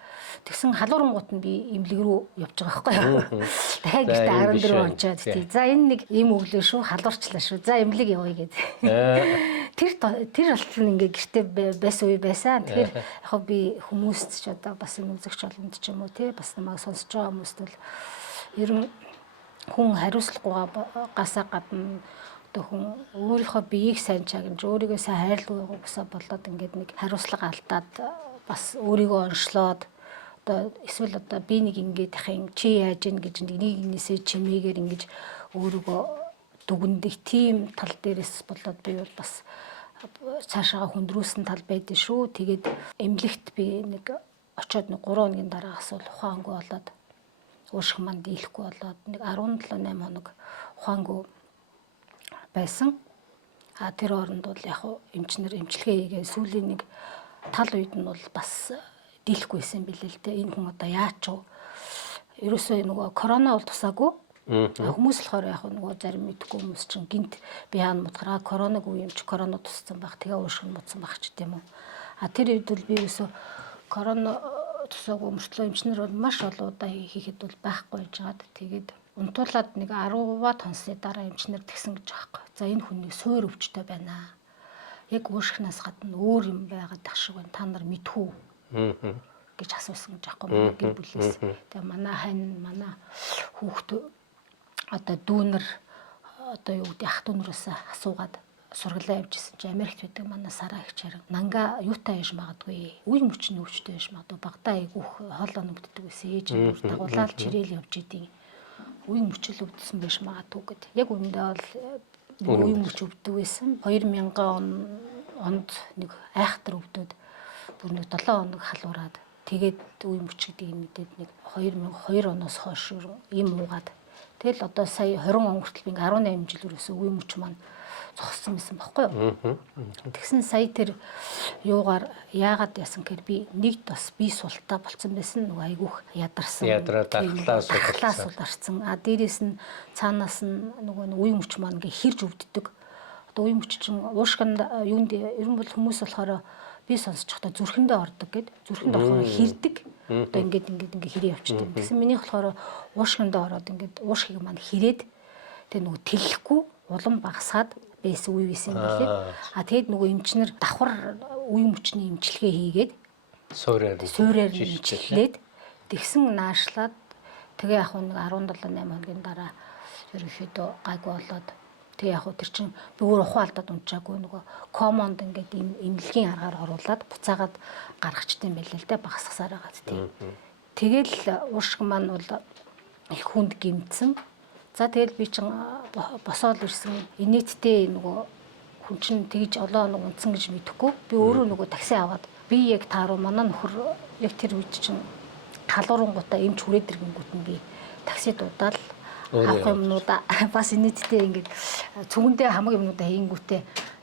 тэгсэн халуурангууд нь би эмнэлэг рүү явж байгаа байхгүй. Дахиад гэртээ 14 онцоод тий. За энэ нэг ийм өглөө шүү, халуурчлаа шүү. За эмнэлэг явъя гэдэг. Тэр болтол ингээ гэртээ байсан үе байсан. Тэгэхээр яг би хүмүүст ч одоо бас энэ үзэгч олонд ч юм уу тий бас намайг сонсож байгаа хүмүүст бол ер нь хүн хариуцлагагүйгасаа гадна одоо хүн өөрийнхөө биеийг сайн чагнаж өөрийгөө сайн хайрлуулгасаа болоод ингээд нэг хариуцлага алдаад бас өөрийгөө онцлоод одоо эсвэл одоо би нэг ингээд ахын чи яаж ийн гэж нэг нэгнээсээ чимээгээр ингэж өөрийгөө дүгндэг тийм тал дээрээс болоод би бол бас цаашаа хөндрүүлсэн тал байдэн шүү. Тэгээд эмнэлэгт би нэг очиод нэг 3 хоногийн дараагаас бол ухаангүй болоод уушиг маань дийлэхгүй болоод нэг 17-8 хоног ухаангүй байсан. Тэр оронд бол яг эмчнэр эмчилгээ хийгээ сүүлийн нэг тал үед нь бол бас дийлэхгүйсэн билээ л дээ. Энэ хүн одоо яач вэ? Ерөөсөө нөгөө корона бол тусаагүй. Хүмүүс болохоор яг нөгөө зарим мэдгүй хүмүүс чинь гинт би хаана мутгараа короног үе юм чи корона туссан баг. Тэгээ уушиг муудсан баг ч гэдэм үү. Тэр үед бол би ерөөсөө корона тусаагүй мөртлөө эмчнэр бол маш олон удаа хийхэд бол байхгүй жаад тэгээд унтуулад нэг 10-аад хонсны дараа эмчнэр тэгсэн гэж байгаа байхгүй. За энэ хүний суур өвчтэй байна. Яг уушигнаас гадна өөр юм байгаад ах шиг байна. Та нар мэдхүү гэж асуусан гэж аахгүй манай гэр бүлээс. Тэгээ манай хань манай хүүхд одоо дүүнэр одоо юу гэдэг ах дүүнэрээс асуугаад сургалаа явьжсэн чи Америкт байдаг манай Сара их чарга нанга юутай яж магадгүй үе мөчний өвчтэй яж магадгүй багтаа айгүйх хоолоо нүгддэг байсан ээж бүр дагуулаад чирээл явж идэв үе мөчл өвдсөн байж магадгүй гэд яг үүндээ бол үе мөч өвддөг байсан 2000 онд нэг айхтар өвдөд бүр нэг 7 хоног халуураад тэгээд үе мөч гэдэг юм мэдээд нэг 2002 оноос хойш юм уугаад тэгэл одоо сая 20 он хүртэл би 18 жил өрөөсөө үе мөч маань зогссон байсан байхгүй юу. Тэгсэн сая тэр юугаар яагаад яасан гэхээр би нэг бас бие султаа болцсон байсан нөгөө айгүйх ядарсан. Дахлаас уларсан. Дээрээс нь цаанаас нь нөгөө үе мөч маань ингээ хэрж өвддөг. Одоо үе мөч чинь уушгинд юунд ерөн бол хүмүүс болохоор би сонсчихдоо зүрхэндээ ордог гэд зүрхэнд орохоор хэрдэг. Одоо ингээд хэрээ явчихдаг. Тэгсэн минийх болохоор уушгиндээ ороод ингээд уушгийг маань хэрээд тэгээ нөгөө тэлэхгүй улам багасгаад байсан үе байсан юм билээ. Тэгэд нөгөө эмчнэр давхар үе мөчний эмчилгээ хийгээд суураар эмчилээд тэгсэн наашлаад тэгээ яг нэг 17-8 хоногийн дараа ерөнхийдөө гайгүй болоод тэгээ яг тэр чин би өөр ухаалдаад унчаагүй нөгөө комонд ингээд эмнэлгийн аргаар оруулаад буцаагаад гаргачтай юм байлээ л дээ багасгасаар байгаад тийм. Тэгэл уушиг маань бол их хүнд гимцэн. За тэгэл би чин босоод ирсэн инээдтэй нөгөө хүн чин тэгж олон хоног унтсан гэж мэдэхгүй би өөрөө нөгөө такси аваад би яг тааруу манай нөхөр яг тэр үед чин халуурангуудаа эмч хүрээд ирэнгүүт нь би такси дуудаал авах юмнуудаа бас инээдтэй ингээд цүгэндээ хамаг юмнуудаа хийнгүүтээ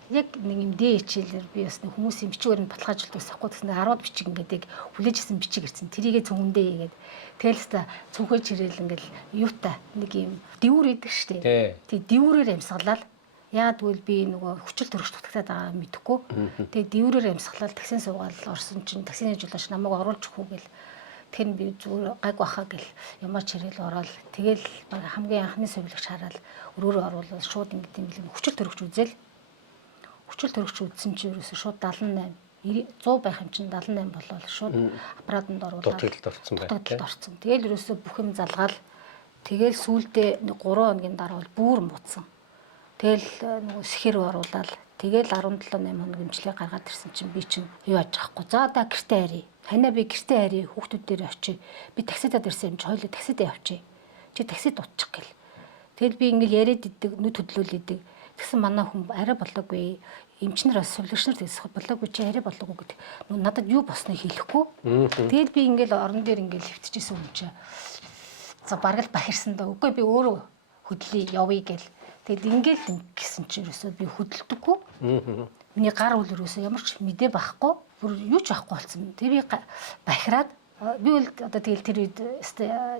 яг нэг юм дэ хичээлэр би бас нэг хүмүүс эмчгээр нь баталгаажуулдаг байхгүй гэсэн 10-аад бичиг ингээд яг хүлээжсэн бичиг ирсэн тэрийгээ цүгэндээ хийгээд тэгэл та цүнхэж ирээл ингээл юутай нэг юм дүүр идэг штеп. Тэг дүүрээр амьсгалаад яад гэвэл би нөгөө хүчил төрөгч дутагтаад байгаа мэдэхгүй. Тэг дүүрээр амьсгалаад таксин суугаал орсон чинь таксины жуулаач намайг оруулж өгөх гэл тэгэхээр би зүгээр гайг баха гэл ямаа чирээл ороод тэгэл хамгийн анхны сувилагч хараад өрөөрөө оруулаад шууд ингээд юм бэл хүчил төрөгч үзэл хүчил төрөгч үзсэн чи ерөөсө шууд 78 100 байх юм чинь 78 болоод шууд аппаратанд оруулаад дутагдалд орсон. Тэгэл ерөөсөө бүх юм залгаал. Тэгэл сүүлдээ 3 хоногийн дараа бол бүр муцсан. Тэгэл нөгөө сэхэр оруулаад тэгэл 17-8 хоног эмчилгээ гаргаад ирсэн чинь би чинь юу яаж байхгүй. За да гэртээ харъя. Ханаа би гэртээ харъя. Хүүхдүүдээр очие. Би таксидад ирсэн юм чи хоёул таксидаа явчих. Чи таксид утчих гэл. Тэгэл би ингээл яриад идэг, нүд хөдлөөл идэг. Тэгсэн манай хүн арай болоогүй эмчнэр бас сувлагчнар тэгсэх болоогүй чи арай болоогүй гэдэг. Надад юу босныг хэлэхгүй. Тэгэл би ингээл орон дээр ингээл хөвтчихсэн юм чи. За бараг л бахирсан даа. Үгүй би өөрөө хөдлөе явъя гэл. Тэгэд ингээл ингэсэн чи ерөөсөө би хөдөлдөггүй. Миний гар үл ерөөсөө ямар ч мэдээ байхгүй. Бүр юу ч байхгүй болсон. Тэг би бахираад би бол одоо тэгэл тэр үед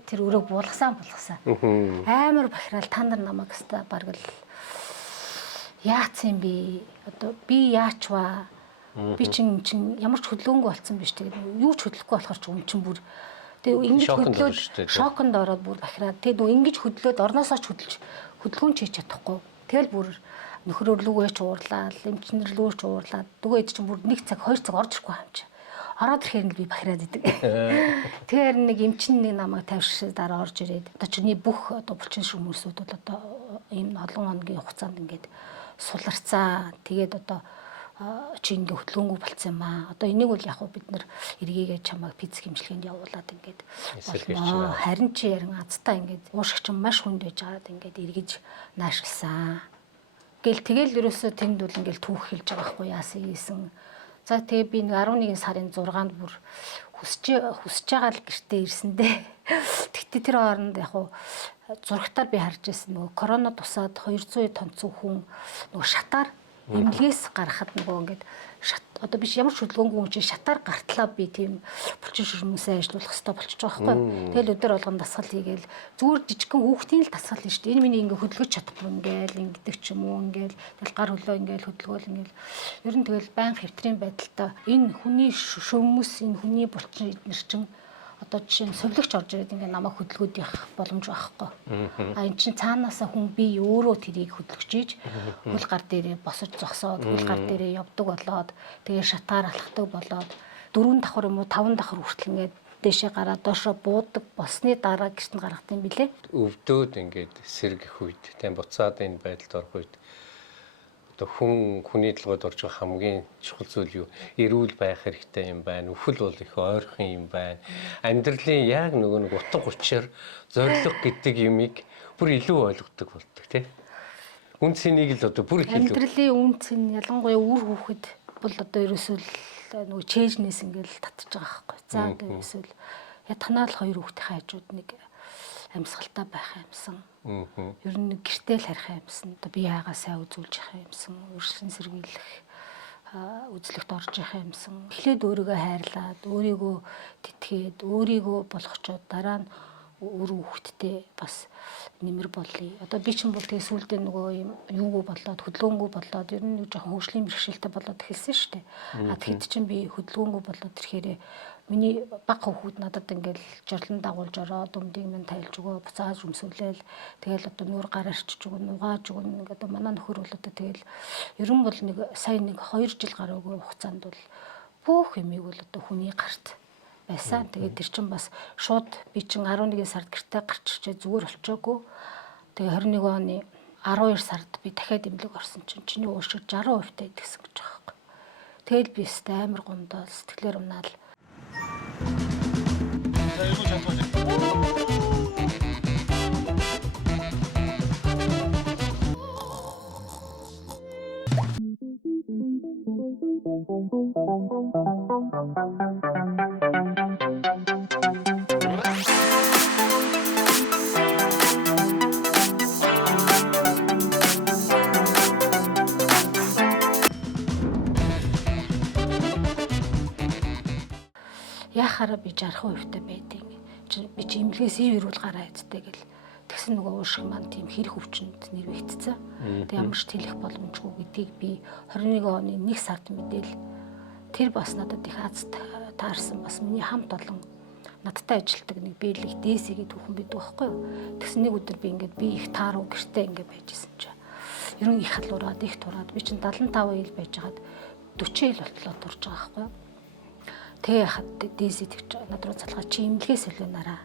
тэр өрөө булгасаа. Амар бахирал та нар намайг өстой бараг л яац юм бэ? Одоо би яач ба? Би чин ямар ч хөдөлгөөнгүй болсон биш тэгээд юу ч хөдлөхгүй болохоор ч чин бүр тэгээд ингэж хөдлөөд шоконд ороод бүр бахираад тэгээд ингэж хөдлөөд орноосоо ч хөдөлгөөн ч хийж чадахгүй. Тэгэл бүр нөхрөө лүгөөч уурлаад, эмчнэр лүгөөч уурлаад дөгөөд чин бүр 1 цаг 2 цаг орж ирэхгүй юм чи. Ороод ирэхээр нь би бахираад идэг. Тэгэхээр нэг эмчин нэг намайг тавьшраад дараа орж ирээд одоо чиний бүх одоо булчин хүмүүсүүд бол одоо ийм олон хоногийн хугацаанд ингээд суларцаа тэгээд одоо чи ингээ хөдөлгөөнгүй болцсон юм аа. Одоо энийг бол яг бид нар эргээгээ чамайг физик хэмжлэгэнд явуулаад ингээд харин чи ярин азтай ингээд уушигч маш хүнд байж байгаад ингээд эргэж наашилсан. Тэгэл ерөөсөө тэнд бол ингээд түүх хэлж байгаа байхгүй яасан ийсэн. За тэгээ би нэг 11 сарын 6-нд бүр хүсэж байгаа л гэртээ ирсэндээ. Тэгтээ тэр хооронд яг зурагтаар би харж байсан нөгөө корона тусаад 200 тонцсон хүн нөгөө шатаар эмнэлгээс гарахад нөгөө ингээд одоо биш ямар хөдөлгөөнгүй хүн чинь шатаар гартлаа би тийм булчин шүрмэсээ ажиллуулах хэрэгтэй болчихж байгаа байхгүй. Тэгэл өдөр болгон дасгал хийгээл зүгээр жижигхэн хүүхдийн л дасгал нь шүү дээ. Энэ миний ингээ хөдөлгөж чадахгүй ингээл ингэдэг ч юм уу ингээл тэгэл гар хөлөө ингээл хөдөлгөөл ингээл ер нь тэгэл байнга хэвтрийн байдалтай энэ хүний шөмөс энэ хүний булчин эднэр чинь одоо жишээ нь совлогч орж ирээд ингээ намайг хөдөлгөөд явах боломж байхгүй. А эн чинь цаанаасаа хүн би өөрөө тэрийг хөдөлгөж ийж хөл гар дээрээ босож зогсоод хөл гар дээрээ явдаг болоод тэгээ шатаар алхдаг болоод 4 давхар юм уу 5 давхар хүртэл ингээ дэшээ гараад доошоо буудаг болсны дараа гэрт нь гаргах юм билэ. Өвдөөд ингээд сэргэх үед тийм буцаад энэ байдалд орох үед хүний толгойд орж байгаа хамгийн чухал зүйл юу? Эрүүл байх хэрэгтэй юм байна. Үхэл бол их ойрхон юм байна. Амьдралын яг нөгөө нэг утга учир, зорилго гэдэг юмыг бүр илүү ойлгодог болдог тийм. Үн цэнийг л одоо бүр их илүү. Амьдралын үн цэн ялангуяа үр хүүхэд бол одоо ерөөсөө нөгөө чэйжнээс ингээл татчих байгаа байхгүй. За ерөөсөө ятхнаал хоёр хүүхдийн хажууд нэг амьсгалтай байх юмсан. Ер нь гэртэл харих юмсан. Одоо би яагаа сайн үзүүлж явах юмсан. Үргэлжлэн сэргийлэх үзлэгт орж явах юмсан. Эхлээд өөрийгөө хайрлаад, өөрийгөө тэтгээд, өөрийгөө болгочоод дараа нь өөр хүүхэдтэй бас нэмэр болъё. Одоо би ч юм бол тэгээ сүүлдээ нөгөө юм юугүй болоод хөдөлгөөнгүй болоод ер нь жоохон хөгжлийн бэрхшээлтэй болоод эхэлсэн шүү дээ. А тэгэд чинь би хөдөлгөөнгүй болоод ирэхээр миний баг хүүхэд надад ингээл жорлон дагуулж ороод өмдийг минь тайлж өгөө буцааж өмсүүлээл тэгэл одоо нүүр гар арчиж өгөө нугааж өгөө нэг одоо манай нөхөр бол одоо тэгэл ерөн бол нэг сая нэг 2 жил гараагүй хугацаанд бол бүх юмыг бол одоо хүний гарт байсан. Тэгээд тэр чинь бас шууд би чинь 11 сард гэртээ гарч ирчээ зүгээр болчоогүй. Тэгээ 21 оны 12 сард би дахиад эмнэлэг орсон чинь чиний уушиг 60% та идэгсэн гэж байгаа байхгүй. Тэгэл би өстэй амар гомдол сэтгэлээр унаал. Яхаараа би 60% та байдیں۔ Би чи имлгээс ирүүл гараа эцтэй гэл. Тэгсэн нөгөө уушиг маань тийм хэрэг өвчнөд нэрвэгдсэн. Тэг ямар ч тэлэх боломжгүй гэдгийг би 21 оны 1 сард мэдээл. Тэр бас надад их аз таарсан бас миний хамт олон надтай ажилладаг нэг биелэг дээсэ гэдэг хүн байдаг байхгүй юу. Тэгсэн нэг өдөр би ингээд би их тааруу гэртээ ингээд байжсэн чинь. Ер нь их халуураад их тураад би чинь 75 ил байжгаад 40 ил болтлоо турж байгаа байхгүй юу. Тэгээ хад дээсэ тэгж над руу залгаа чи имлгээс солионараа.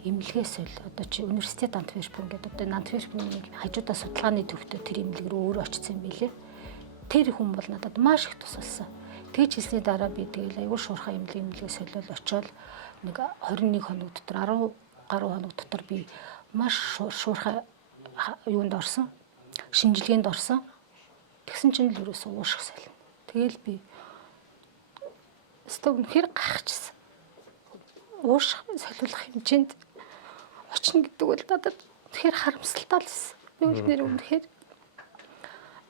Имлгээс сол одоо чи университет Антверпен гэдэг одоо Антверпений нэг хажуудаа судалгааны төвтэй тэр имлэг рүү өөрөө очсон юм билэ. Тэр хүн бол надад маш их тусалсан. Тэгж хэлсний дараа би тэгэл аягүй шуурхай имлгээс солиод очиод нэг 21 хоног дотор 10 гаруй хоног дотор би маш шуурхай юунд орсон. Шинжилгээнд орсон. Тэгсэн чинь л ерөөсөө уушиг солино. Тэгэл би өстө үнэхээр гахчихсан. Уушиг солиулах хэмжээнд очно гэдэг бол надад үнэхээр харамсалтай л байсан. Би үнэхээр үнэхээр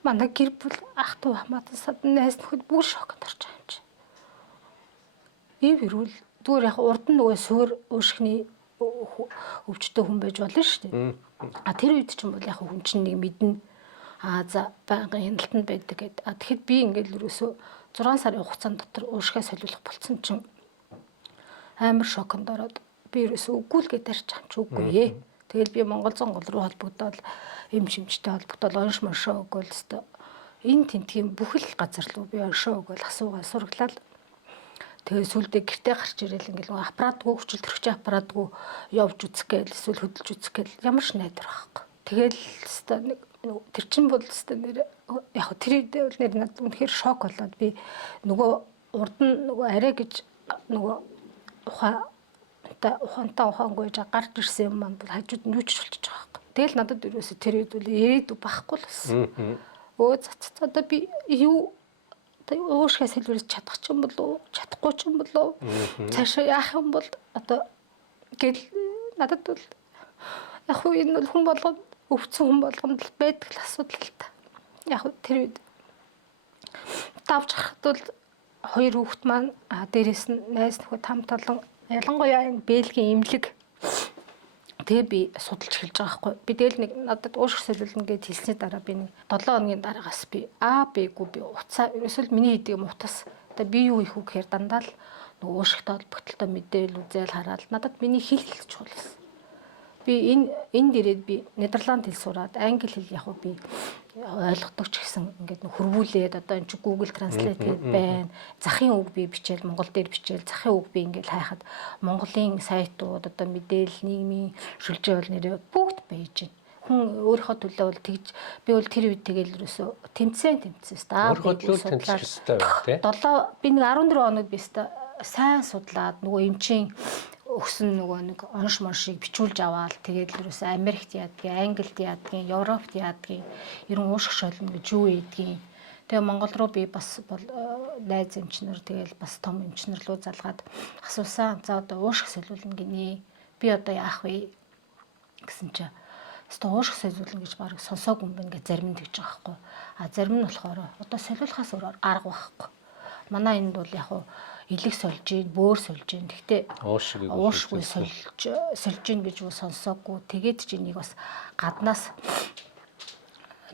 манай гэр бүл ах トゥ хамаатансад найз нөхөд бүр шоконд орж байгаа юм чи. Би вэрүүл зүгээр яг урд нь нөгөө суур уушигны өвчтөе хүн байж болно шүү дээ. А тэр үед чинь бол яг хүн чинь нэг мэднэ. А за байнгын хяналтанд байдаг гэд. А тэгэхэд би ингээл ерөөсөө 6 сарын хугацаанд дотор уушгаа солиулах болсон чинь амар шоконд ороод би ерөөсөө үгүй л гэдээ тарч хамч үгүй ээ. Тэгэл би Монгол Зонгол руу холбогдоод эм шимжтэй холбогдоод онш мошоо өгөөл өстө энэ тентгийн бүхэл газар руу би оншоо өгөөл асуугаа сургалаа. Тэгээ сүлдээ гэртээ гарч ирээл ингээл аппаратгүй хүчил төрөгчийн аппаратгүй явж үзэх гээл эсвэл хөдөлж үзэх гээл ямар ч найдар байхгүй. Тэгэл өстө нэг тэр чин бол өстө нэр яг тэр үедээ бол нэр надад үнэхээр шок болоод би нөгөө урд нь нөгөө арай гэж нөгөө ухаангүй гарч ирсэн юм маань бол хажууд нь юуч болчихж байгаа байхгүй. Тэгэл надад ерөөсө тэр үед бол ирээдүй байхгүй л байсан. Өө цац одоо би юу уушгаас хэлбэрч чадах ч юм болов чадахгүй ч юм болов цаашаа яах юм бол одоо гэл надад бол яг хөө энэ бол хүн болгонд өвцөн хүн болгонд л байдаг л асуудал л та. Яг тэр үед Хувцас авч харахад бол хоёр хүүхэд маань дээрээс нь найз нөхөд хамт олон ялангуяа энэ Бельгийн имлэг тэгээ би судалж эхэлж байгаа байхгүй. Би тэгэл нэг надад уушиг солиулна гэж хэлсний дараа би нэг 7 хоногийн дараагаас би Бгүй би уцаа ерөөсөө миний хийдэг юм утас. Тэгээ би юу хийх вэ гэхээр дандаа л нөгөө уушигтай холбогдлоо мэдээлэл үзэл хараад надад миний хэл чухал байсан. Би энд ирээд би Нидерланд хэл сураад англи хэл яг би ойлгодог ч гэсэн ингээд хөрвүүлээд одоо энэ чи Google Translate гэдэг байна. Захын үг би бичээл монгол дээр бичээл захын үг би ингээд хайхад Монголын сайтууд одоо мэдээлэл нийгмийн шүлжээ бол нэрээ бүгд байж байна. Хүн өөрийнхөө төлөө бол тэгж би бол тэр үед тэгэл ерөөсө тэмцэн та өөрийнхөө төлөө тэмцэх хэрэгтэй байна тий. Би нэг 14 хоног би сайн судлаад нөгөө эмчийн өгсөн нөгөө нэг онш моншийг бичүүлж аваад тэгээд л ерөөсөө Америкт яадгийн, Англид яадгийн, Европт яадгийн, ерөн уушиг шолно гэж юу ийдгийн. Тэгээ Монгол руу би бас найз эмчнэр тэгээд бас том эмчнэр рүү залгаад асуусан. За одоо уушиг солиулна гинэ. Би одоо яах вэ гэсэн чинь одоо уушиг солиулна гэж баг сонсоогүй юм байна гэж зарим нь тэгж байгаа байхгүй. Зарим нь болохоор одоо солиулахаас өөр арга байхгүй. Манай энд бол яг илэг сольж ийн, бөөр сольж ийн. Гэхдээ уушгүй сольж ийн гэж сонсоогүй. Тэгээд чи энийг бас гаднаас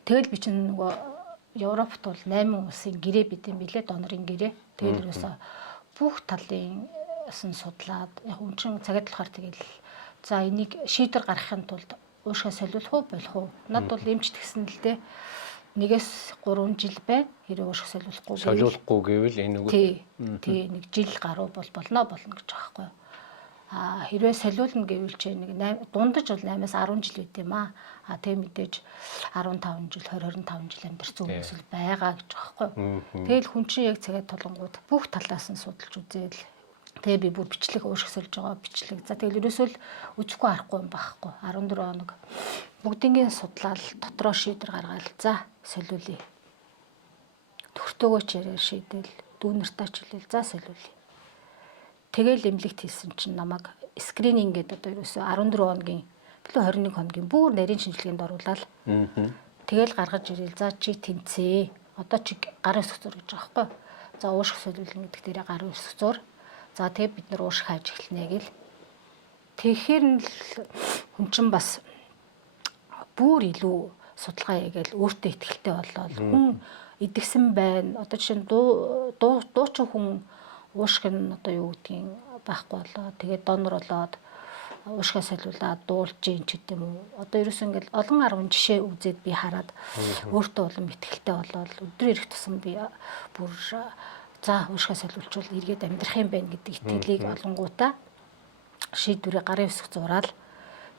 тэгэл би чинь нөгөө Европт бол 8 улсын гэрээ бид юм билээ, донорын гэрээ. Тэгээд ерөөсө бүх талын судлаад яг үнчин цагаад болохоор тэгэл за энийг шийдвэр гаргахын тулд уушгаа солиулах уу болох уу? Над бол эмч тэгсэн л дээ. 1-3 жил байна. Хэрэг уушиг солиулахгүй гэвэл энэ үг тий нэг жил гаруй болно гэж байгаа байхгүй. Хэрвээ солиулна гэвэл чи нэг дундаж бол 8-аас 10 жил үт юм аа. Тэгээ мэдээж 15 жил 20-25 жил амьдарч хүмүүс л байгаа гэж байгаа байхгүй. Тэгэл хүн чинь яг цагаад толонгууд бүх талаас нь судалж үзээл. Тэгээ би бүр бичлэг уушиг сольж байгаа бичлэг. За тэгэл ерөөсөө л үзэхгүй арахгүй юм байхгүй. 14 хоног бүгднийг судлаад дотроо шийдвэр гаргаад за солиулъя. Төгтөөгөө ч яриа шийдэл дүүнэртээ ч хэлээл за солиулъя. Тэгэл эмнэлэгт хийсэн чинь намайг скрининг гэдэг одоо ерөөсөө 14 хоногийн билүү 21 хоногийн бүр нарийн шинжилгээнд оруулаад тэгэл гаргаж ирээл за чи тэнцээ. Одоо чи гарын өсөх зур гэж байгаа байхгүй. За уушиг солиулна гэдэг дээрээ гарын өсөх зур. За тэгээ бид нар уушиг хайж эхэлнэ гэл. Тэгэхээр нь хүн чинь бас бүр илүү судалгаа хийгээл өөртөө ихтэй болоод хүн идэгсэн байна. Одоо жишээ нь дуучин хүн уушиг нь одоо юу гэдгийг байхгүй болоо. Тэгээд донор болоод уушгаа солиулаад дуулж ийн ч гэдэм үү. Одоо ерөөс ингээл олон 10 жишээ үзээд би хараад өөртөө улам ихтэй болоод өдөр ирэх тусам би бүр за уушгаа солиулчвал эргээд амьдрах юм байна гэдэг итгэлийг олонгуудаа шийдвэрээ гарын өсөх зураал.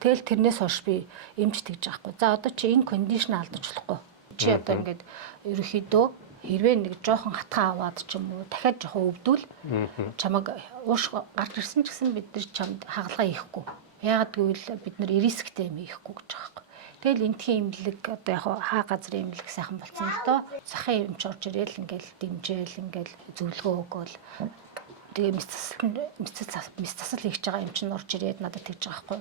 Тэгэл тэрнээс хойш би эмч тэгж байхгүй. За одоо чи энэ кондишн алдаж болохгүй. Чи одоо ингээд ерөөхдөө хэрвээ нэг жоохон хатгаа аваад ч юм уу дахиад жоохон өвдвөл чамаг ууш гарч ирсэн ч гэсэн бид нар чамд хагалгаа хийхгүй. Яагаад гэвэл бид нар рисктэй юм хийхгүй гэж байгаа байхгүй. Тэгэл энтхийн имлэг одоо яг хаа газрын имлэг сайхан болсон л доо. Захын эмч орж ирээл ингээл дэмжээл ингээл зөвлөгөө өгөөл. Тэгээ мэс засал хийж байгаа эмч нь орж ирээд надад тэгж байгаа байхгүй.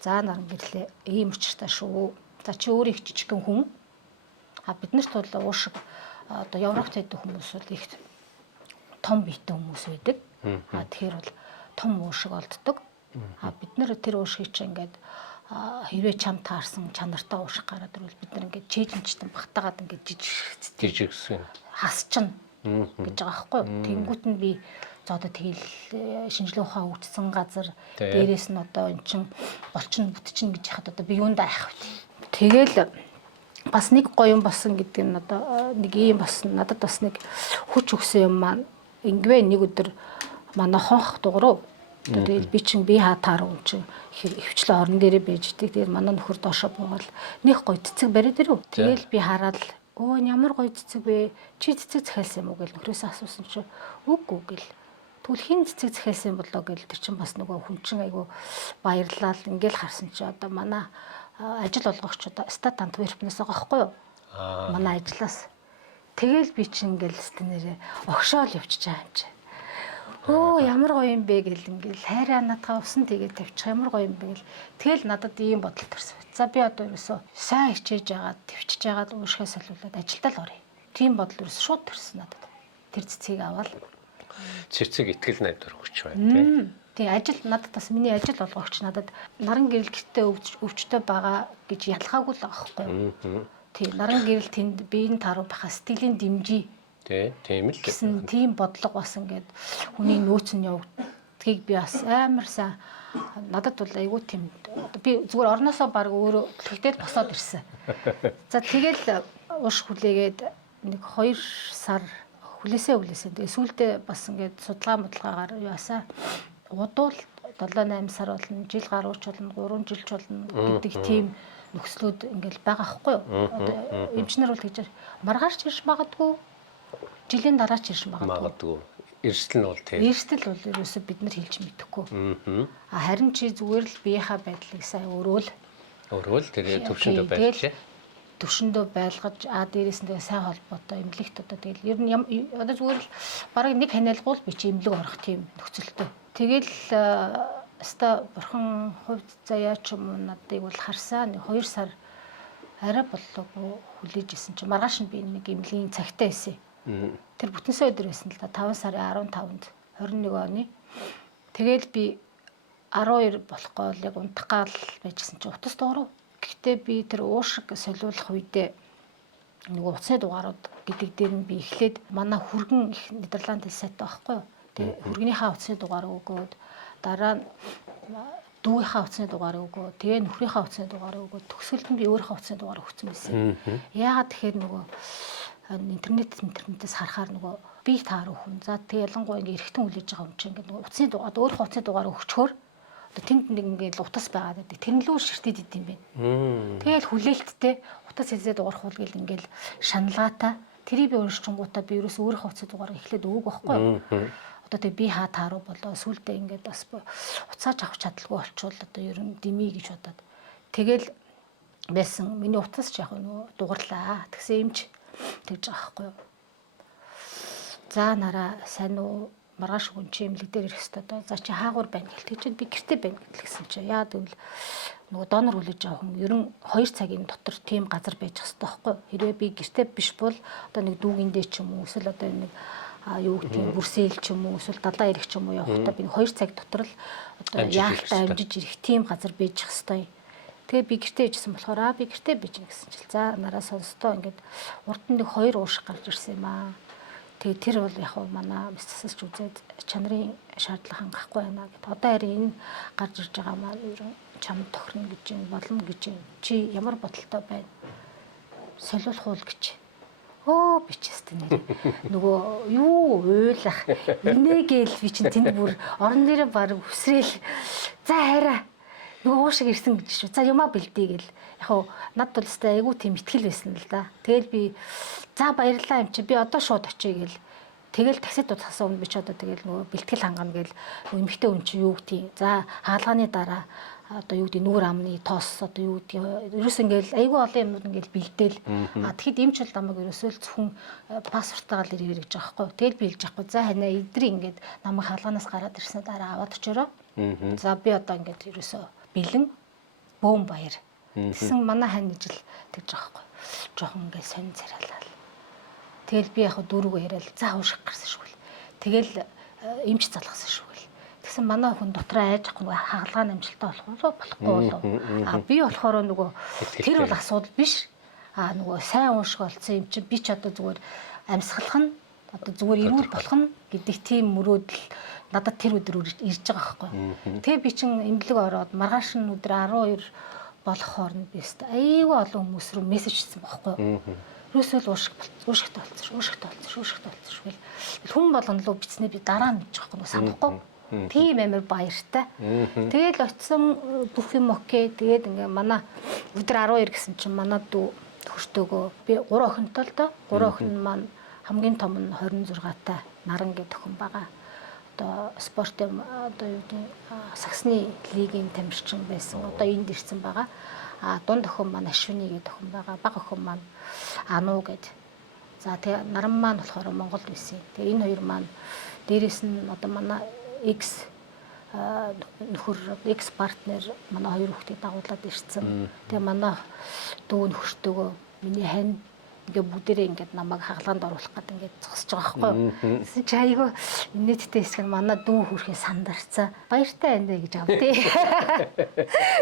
За наран гэрлээ ийм учиртай шүү. За чи өөрөө их жижигхэн хүн. Бид нарт бол уушиг одоо Европт байдаг хүмүүс бол их том биетэй хүмүүс байдаг. Тэгэхээр бол том уушиг олддог. Бид нар тэр уушгийг чинь ингээд хэрвээ чам таарсан чанартай уушиг гараад ирвэл бид нар ингээд челленжтэй багтаагаад ингээд жижигсэн хасчин гэж байгаа байхгүй. Тэнгүүт нь би за одоо тэгэл шинжилгээ ухаан үүссэн газар дээрээс нь одоо эн чин голчин бүтчин гэж яхад одоо би юунд айх вэ? Тэгэл бас нэг гоё юм болсон гэдэг нь одоо нэг юм болсон. Надад бас нэг хүч өгсөн юм маань ингэвэ нэг өдөр манай хонх дуурав. Тэгэл би чинь би хатаар юм чинь хөвчлээ орон дээрээ байж идэг. Тэгээд манай нөхөр доошоо буугаал нэг гоё цэцэг бариад ирв. Тэгэл би хараад өө ямар гоё цэцэг вэ? Чи цэцэг захиалсан юм уу гэж нөхрөөсөө асуусан чинь үгүй гэл. Тэгвэл хин цэцэг захиалсан болоо гэл тэр чинь бас нөгөө хүн чинь айгу баярлал ингээл харсан чи одоо манай ажил олгогч одоо стат Антверпнээс байгаа байхгүй юу? Манай ажлаас. Тэгэл би чинь ингээл стенэрээ огшоол явчихж байгаа юм чи. Өө ямар гоё юм бэ гэл ингээл хайраа надгаа усан тэгээд тавьчих ямар гоё юм бэ гэл. Тэгэл надад ийм бодол төрсөн. За би одоо ерөөсөө сайн хичээж агаад твчиж агаад уушгаа солиулаад ажилдаа л оръё. Тийм бодол ерөөс шууд төрсөн надад. тэр цэцгийг аваад Цэцэг итгэл найдвар хүч байна тий. Тэгээ ажил надад бас миний ажил болгогч надад наран гэрэл гэртээ өвчтөй байгаа гэж ялгаагүй л байгаа байхгүй. Тий наран гэрэл тэнд биеийн таруу баха сэтгэлийн дэмжий Тий, тийм л. гэсэн тийм бодлого бас ингээд хүний нөөц нь явагдгийг би бас амар сайн надад бол айгүй тийм би зүгээр орноосоо баг өөрөө тэгтэл босоод ирсэн. За тэгэл уш хүлээгээд нэг 2 сар хүлээсээ тэгээ сүүлдээ бас ингээд судалгаа яасаа удуул 7-8 сар болно, жил гаруйч болно, 3 жилч болно гэдэг тийм нөхцлүүд ингээл байгаа хгүй юу. Одоо эмчнэр бол тэгж маргаарч ирж магадгүй, жилийн дараач ирж магадгүй. Эрсдэл нь бол тийм. Эрсдэл бол ерөөсөө бид нар хэлж мэдэхгүй. Харин чи зүгээр л биеийнхаа байдлыг сайн өрөөл тэгээ төвшөндөө байлжээ. Төвшөндөө байлгаж дээрээс нь тэгээ сайн холбоотой эмнэлэгт одоо тэгэл ер нь одоо зүгээр л бараг нэг ханиалгуул би чи эмнэлэг орох тийм нөхцөлтэй. Тэгэл өста бурхан хувьд заяа ч юм уу надыг бол харсаа 2 сар арай боллоогүй хүлээж исэн чи маргааш нь би нэг эмнэлгийн цагтаа исэн. Тэр бүтэнсээ өдөр байсан л да 5 сарын 15-нд 21 оны. Тэгэл би 12 болохгүй л яг унтгаал байжсэн чи утас дуурав. Гэхдээ би тэр уушиг солиулах үедээ нөгөө утасны дугаарууд гэдэг дээр нь би эхлээд манай хүргэн их Нидерланд сайтай байхгүй юу. Тэгээ хүргэнийхээ утасны дугаарыг өгөөд дараа нь дүүгийнхаа утасны дугаарыг өгөө. Тэгээ нөхрийнхээ утасны дугаарыг өгөө. Төгсгөлд нь би өөрийнхөө утасны дугаарыг өгсөн байсан. Яагаад тэгэхээр нөгөө интернетээс харахаар нөгөө бие таарах хүн. За тэгээ ялангуяа ингээ эргэтэн хүлээж байгаа хүн чинь ингээ нөгөө утасны дугаар өөрийнхөө утасны дугаарыг өгчхөөр одоо тэнд нэг ингээ утас байгаад байдаг. Тэрнлүү ширтээд идэм бэ. Тэгэл хүлээлттэй утас хэлзээд уурах гэл ингээл шаналгаатай тэрийг би өөрчлөнгуудаа би ерөөс өөрийнхөө утасны дугаарыг эхлээд өгөөг байхгүй юу. Одоо тэгээ би хаа тааруу болоо сүулдэ ингээд бас уцааж авах чадaltaгүй болчвол одоо ер нь димий гэж бодоод тэгэл байсан. Миний утас ч яг нөгөө дугарлаа. Тэгсэн юмч тэгж байгаа байхгүй юу. За нараа сайн уу маргааш хүн чи эмнэлэг дээр ирэх хэвээр доо. За чи хаагур байна гэл тэгчихэд би гэртээ байна гэсэн чи яа гэвэл нөгөө донор хүлээж авах хүн ер нь 2 цагийн дотор тийм газар байж хэвээр байхгүй юу. Хэрвээ би гэртээ биш бол одоо нэг дүүгиндээ ч юм уу эсвэл одоо нэг юу гэдэг бүрсээл ч юм уу эсвэл далаа ирэх ч юм уу явахдаа би 2 цаг дотор л одоо яахтаа амжиж ирэх тийм газар байж хэвээр. Тэгээ би гэртээ ижсэн болохоор би гэртээ бижин гэсэн чил. За нараа сонстоо ингээд урд нь нэг 2 уушиг гарч ирсэн юм аа. Тэгээ тэр бол яг манай мэсцэлч үзээд чанарын шаардлага хангахгүй байна гэд. Одоо харин энэ гарч ирж байгаа маань ер нь чам тохирно гэж юм болно гэж юм. Чи ямар бодолтой байна? Солиулах уу гэж. Оо би ч гэсэн нөгөө юу уйлах инээгээл би чинь тэнд бүр орон дээрээ баг хүсрээл. За хараа нөгөө уушиг ирсэн гэж шүү. За юмаа бэлдээ гэл. Яг над бол өстой айгүй тийм ихтгэл байсан л да. Тэгэл би за баярлалаа юм чи би одоо шууд очие гэл. Тэгэл таксид утгахаас өмнө би ч одоо тэгэл нөгөө бэлтгэл хангана гэл эмэгтэй хүн чи юу гэдгийг. За хаалганы дараа одоо юу гэдэг нүгэр амны тоос одоо юу гэдэг ерөөс ингээл айгүй олон юмнууд ингээл бэлдээл. Тэгэхэд эмч бол намайг ерөөсөө л зөвхөн паспорттайгаа л ирээ гэж байгаа байхгүй. Тэгэл би хэлж байхгүй. За ханаа эдрий ингээд намайг хаалганаас гараад ирсэн дараа аваад очороо. За би одоо ингээд ерөөсөө бэлэн бөөм баяр. Гэсэн манай хань ижил тэгж байгаа байхгүй. Жохон ингээд сонин царайлал. Тэгэл би яг дөрөв яриад за уушиг гарсан шүү. Тэгэл эмч залгасан шүү. Тэгсэн манай хүн дотроо айж ахгүй нөгөө хаалгааны амжилттай болохгүй болов. Би болохоор нөгөө тэр бол асуудал биш. Нөгөө сайн уушиг олцсон юм чинь би ч одоо зүгээр амьсгалах нь одоо зүгээр эрүүл болох нь гэдэг тийм мөрөөдөл надад тэр өдөр ирж байгаа байхгүй. Тэгээ би чин эмнэлэг ороод маргааш нь өдөр 12 болох хооронд би өст айгүй олон хүмүүс рүү мессеж хийсэн байхгүй. Юусэл уушигтай болцсон. Хүн болгоно лөө бичснээ би дараа нь мэдчих байхгүй санахгүй. Тийм амар баяртай. Тэгэл очисон бүх юм окей. Тэгээд ингээ манай өдөр 12 гэсэн чинь манай дүү хөртөөгөө би 3 охинтой л доо. 3 охин маань хамгийн том нь 26-тай наран гэдэг охин байгаа. Одоо спортын одоо юу гэдэг саксны лигийн тамирчин байсан. Одоо энд ирсэн байгаа. Дунд охин маань Ашвини гэдэг охин байгаа. Бага охин маань Ану гэдэг. За тэгээ наран маань болохоор Монголд байсан. Тэгээ энэ хоёр маань дээрэс нь одоо манай X нөхөр X партнер манай хоёр хүүхдийг дагуулад ирсэн. Тэгээ манай дүү нөхөртөөгөө миний хань ингээ бүгдээрээ ингээд намайг хагалгаанд оруулах гэдэг ингээд зогсож байгаа байхгүй юу. Чи айгүй инээдтэй хэсэг нь манай дүү хүрхээ сандарцаа. Баяртай байна гэж авдээ.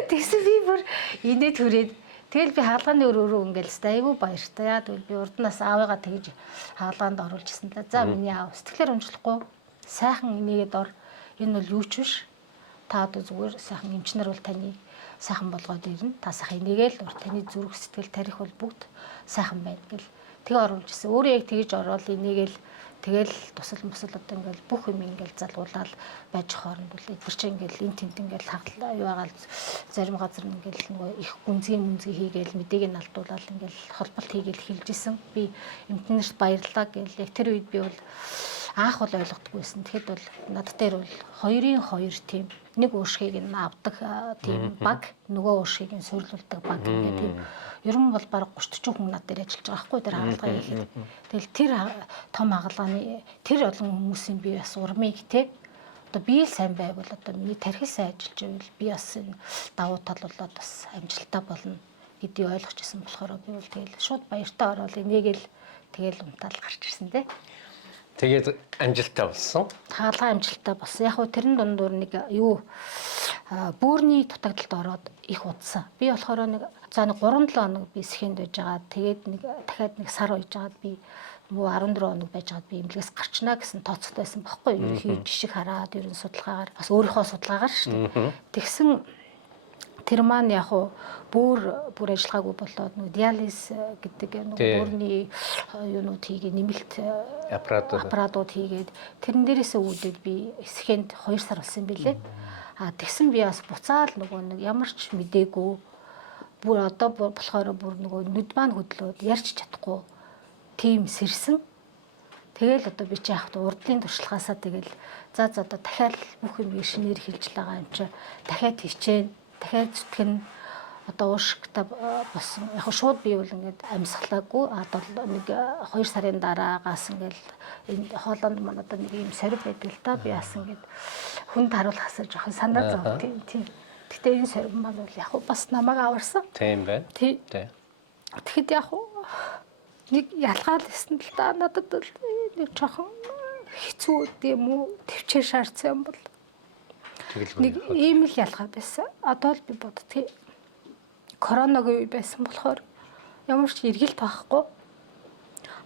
Тэгсэн би бүр инээд хүрээд тэгэл би хагалгааны өрөөрөө ингээл айгүй баяртай. Яа тэгвэл би урднаас аавыгаа тэгж хагалгаанд оруулж ирсэн л да. За миний аав сэтгэлээр уншлахгүй сайхан инээгээд ор. Энэ бол юу ч биш. Та одоо зүгээр сайхан эмчнэр бол таны сайхан болгоод ирнэ. Та сайхан инээгээл ор. Таны зүрх сэтгэл тарих бол бүгд сайхан байна гэл. Тэгээ оруулж ирсэн. Өөрөө яг тэгж ороод инээгээл тэгэл тусал мусал одоо ингээл бүх юм ингээл залгуулаад байж хооронд бол эдгэр чинь ингээл эн тент ингээл хаглаа юу агаал зарим газар ингээл нөгөө их гүнзгий хийгээл мэдээг нь алдуулаад ингээл холболт хийгээл хэлжсэн. Би эмтнэрт баярлалаа гэл. Яг тэр үед би бол анх бол ойлгохдаггүйсэн. Тэгэхэд бол над дээр бол 2-2 тийм нэг уушгийг нь авдаг тийм баг, нөгөө уушгийг нь суйрлуулдаг баг гэдэг тийм. Ер нь бол баг 30-40 хүн над дээр ажиллаж байгаа хгүй тэр хаалгаа хийхэд. Тэгэл тэр том хаалгааны тэр олон хүмүүсийн би бас урмыг те одоо би л сайн байвал одоо миний тархил сайн ажиллаж байвал би бас энэ давуу тал болоод бас амжилттай болно гэдгийг ойлгож ирсэн болохоор би бол тэгэл шууд баяртай ороод энийгэл тэгэл унтаал гарч ирсэн те. Тэгээд амжилттай болсон. Хаалгаа амжилттай болсон. Яг хөө тэрэн дундуур нэг юу бөөрийн дутагдалд ороод их удсан. Би болохоор нэг за нэг 3-7 хоног би схэнд байж байгаа. Тэгээд нэг дахиад нэг сар байж байгаад би муу 14 хоног байж байгаад би эмнэлгээс гарчна гэсэн тооцоотой байсан байхгүй юу? Ерөнхий жишг хараад ерөн судалгаагаар бас өөрийнхөө судалгаагаар шүү дээ. Тэгсэн тэр маань яг хуу бүр ажиллагаагүй болоод нэг диализ гэдэг нэг бүрний юунууд хийгээ нэмэлт аппаратууд хийгээд тэрэн дээрээсээ үүдээд би схэнд 2 сар болсон юм билээ. Тэгсэн би бас буцаал нөгөө нэг ямар ч мдээгүй бүр одоо болохоор бүр нөгөө нүд маань хөдлөөд ярьж чадахгүй тийм сэрсэн. Тэгэл одоо би чи яах вэ? Урдлын туршлагаасаа тэгэл за одоо дахиад бүх юм шинээр хэлж байгаа юм чи дахиад хийчээ. Дахиад зүтгэн одоо уушгтай болсон. Яг шууд би бол ингээд амьсгалаагүй. Одоо нэг 2 сарын дараагаас ингээл энэ Холланд маань одоо нэг юм сорив байдаг л да. Би бас ингээд хүнд харуулхасаа жоохон санаа зов. Тийм. Гэтэ энэ сорив маань бол яг бас намайг аварсан. Тийм байна. Тийм. Тэгэхэд яг нэг ялгаад ирсэн л да. Надад бол нэг жоохон хэцүү юм уу? Төвчээр шаардсан юм бол нэг ийм л ялгаа байсан. Одоо л би боддгийг коронагийн үе байсан болохоор ямар ч эргэлт байхгүй.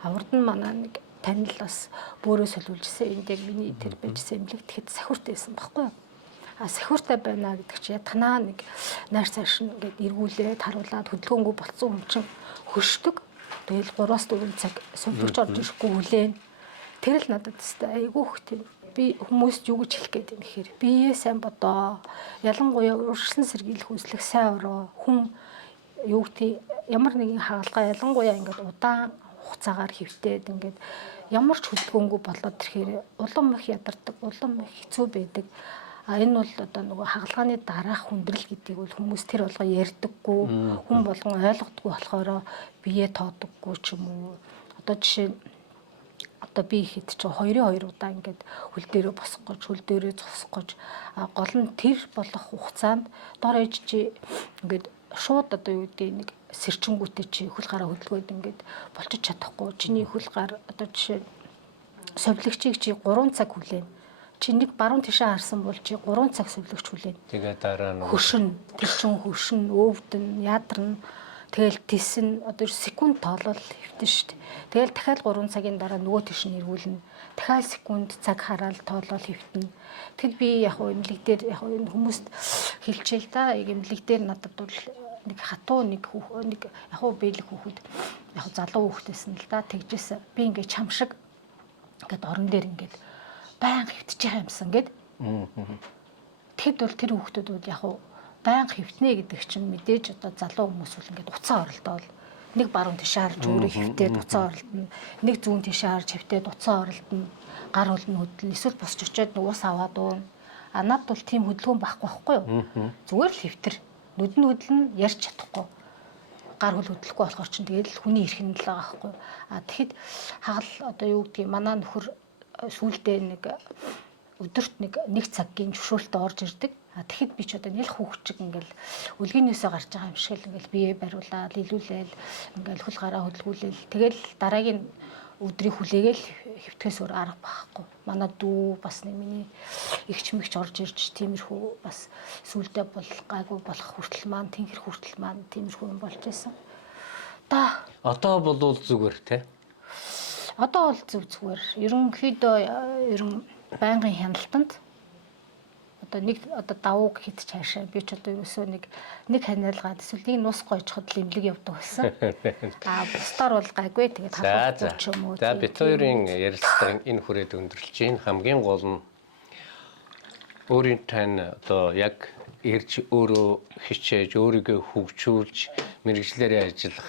Авард нь манай нэг танил бас бөөрөө солиулжсэн. Энд яг миний тэр байжсэн эмнэлэг тэгэхэд сахиуртай байсан байхгүй юу? Сахиуртай байна гэдэг чи ятганаа нэг найр цааш нь ингээд эргүүлээд харуулад хөдөлгөөнгүй болцсон юм чинь хөшдөг. Тэгэл 3-4 цаг сувлж орж ирэхгүй хүлээн. Тэр л надад тест айгүй хөх тийм. Би хүмүүст юу гэж хэлэх гээд юм гэхээр бие сайн бодоо. Ялангуяа урьдчилан сэргийлэх үзлэх сайн ороо. Хүн юу гэдэг ямар нэгэн хаалгаа ялангуяа ингээд удаан хугацаагаар хөвтөөд ингээд ямар ч хөдөлгөөнгүй болоод ирэхээр улам их ядардаг, улам их хэцүү байдаг. Энэ бол одоо нөгөө хагалгааны дараах хүндрэл гэдгийг бол хүмүүс тэр болго ярьдаггүй, хүн болгон ойлгодоггүй болохоор бие тоодоггүй ч юм уу. Одоо жишээ одоо би ихэд ч 2 удаа ингээд хөл дээрээ босох гэж, хөл дээрээ зогсох гэж гол нь тэр болох хугацаанд дор ээж чи ингээд шууд одоо юу гэдэг нэг сэрчингүүтээ чи хөл гараа хөдөлгөөд ингээд болчих чадахгүй. Чиний хөл гар одоо жишээ совлогчийг чи 3 цаг хүлээн. Чи нэг баруун тишээ харсан бол чи 3 цаг совлогч хүлээн. Тэгээ дараа нь хөшин, тэр чин хөшин, өвдөн, ядарна. Тэгэл тисэн одоо секунд тоолол хэвтэн шүү дээ. Тэгэл дахиад 3 цагийн дараа нөгөө тийш нь эргүүлнэ. Дахиад секунд цаг хараад тоолол хэвтэн. Тэгэд би яг хөө эмнэлэг дээр яг энэ хүмүүст хэлчихээ л да. Эмнэлэг дээр надад бол нэг хатуу нэг яг хөө бэлэг хүүхэд яг залуу хүүхдээсэн л да. Тэгжээс би ингээд чам шиг ингээд орон дээр ингээд баян хэвтэж байгаа юмсан гээд. Тэгэд бол тэр хүүхдүүд бол яг хөө баян хэвтнэ гэдэг чинь мэдээж одоо залуу хүмүүс бол ингээд уцаа оролдоол нэг баруун тишээ харж өөрөө хэвтээд уцаа оролдоно, нэг зүүн тишээ харж хэвтээд уцаа оролдоно, гар хөлн хөдлөн эсвэл босч очиод нуус аваад уун. Над бол тийм хөдөлгөөн байхгүй юу? Зүгээр л хэвтэр, нүд нь хөдлөн ярьж чадахгүй. Гар хөл хөдлөхгүй болохоор чинь тэгээд хүний эрх нь л байгаа байхгүй юу? Тэгэхэд хагал одоо юу гэдгийг манай нөхөр сүүлдээ нэг өдөрт нэг цагийн зөвшөөрөлтөд орж ирдэг. Тэгэхэд би ч одоо нэлэх хүүхчиг ингээл үлгийнээсээ гарч байгаа юм шиг л ингээл бие бариулаад илүүлээл ингээл хөл гараа хөдөлгүүлээл тэгэл дараагийн өдрийг хүлээгээл хөвтгээс өөр арга байхгүй. Манай дүү бас нэг миний эгч мэгч орж ирж тиймэрхүү бас сүулдэ бол гайгүй болох хүртэл маань тэнхэр хүртэл маань тиймэрхүү юм болж байсан. Одоо бол зүгээр те. Одоо бол зүгээр. Ерөнхийдөө байнгын хяналтанд одоо давуу гэхэд ч хаашаа би ч одоо ерөөсөө нэг ханиалгаад эсвэл нэг нус гойчход л имлэг явдаг байсан. Бусдаар бол гайгүй тэгээд хавхдаг ч юм уу. За бид хоёрын ярилцлагын энэ хүрээд өндөрлж байна. Хамгийн гол нь өөрийн тань одоо яг ирж өөрөө хичээж өөрийгөө хөгжүүлж мэрэгжлээрээ ажиллах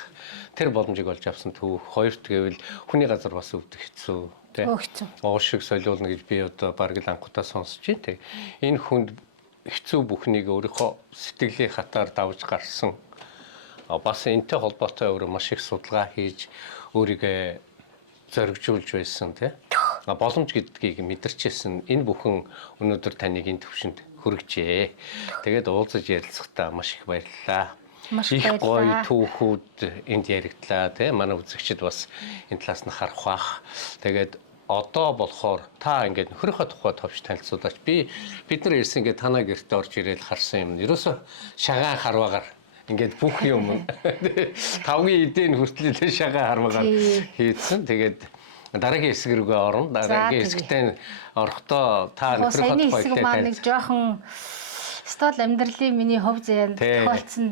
тэр боломжийг олж авсан төв. Хоёрт гэвэл хүний газар бас өвдөх хэцүү. Уур шиг солиулна гэж би одоо бараг л анхудаа сонсож байна. Энэ хүнд хэцүү бүхнийг өөрийнхөө сэтгэлийн хатаар давж гарсан. Бас энэтэй холбоотой өөрөө маш их судалгаа хийж өөрийгөө зоригжуулж байсан тий. Боломж гэдгийг мэдэрчээсэн энэ бүхэн өнөөдөр таныг энэ төвшөнд хүргэжээ. Тэгээд уулзаж ярилцахтаа маш их баярлалаа. Их гоё түүхүүд энд яригдлаа тий. Манай үзэгчид бас энэ талаас нь харах бах. Тэгээд одоо болохоор та ингээд нөхрийнхөө тухай товч танилцуулаач. Бид нар ирсэн ингээд танаа гэртээ орж ирээл харсан юм. Ерөөсө шагаан харваагаар ингээд бүх юм тавгийн эдийн хүртэл шагаан харваагаар хийдсэн. Тэгээд дараагийн хэсэг рүүгээ орно. Дараагийн хэсэгтээ орохдоо та нөхрийнхөө тухай хэлээ маань нэг жоохон стол амьдралын миний хөв заяанд тохиолдсон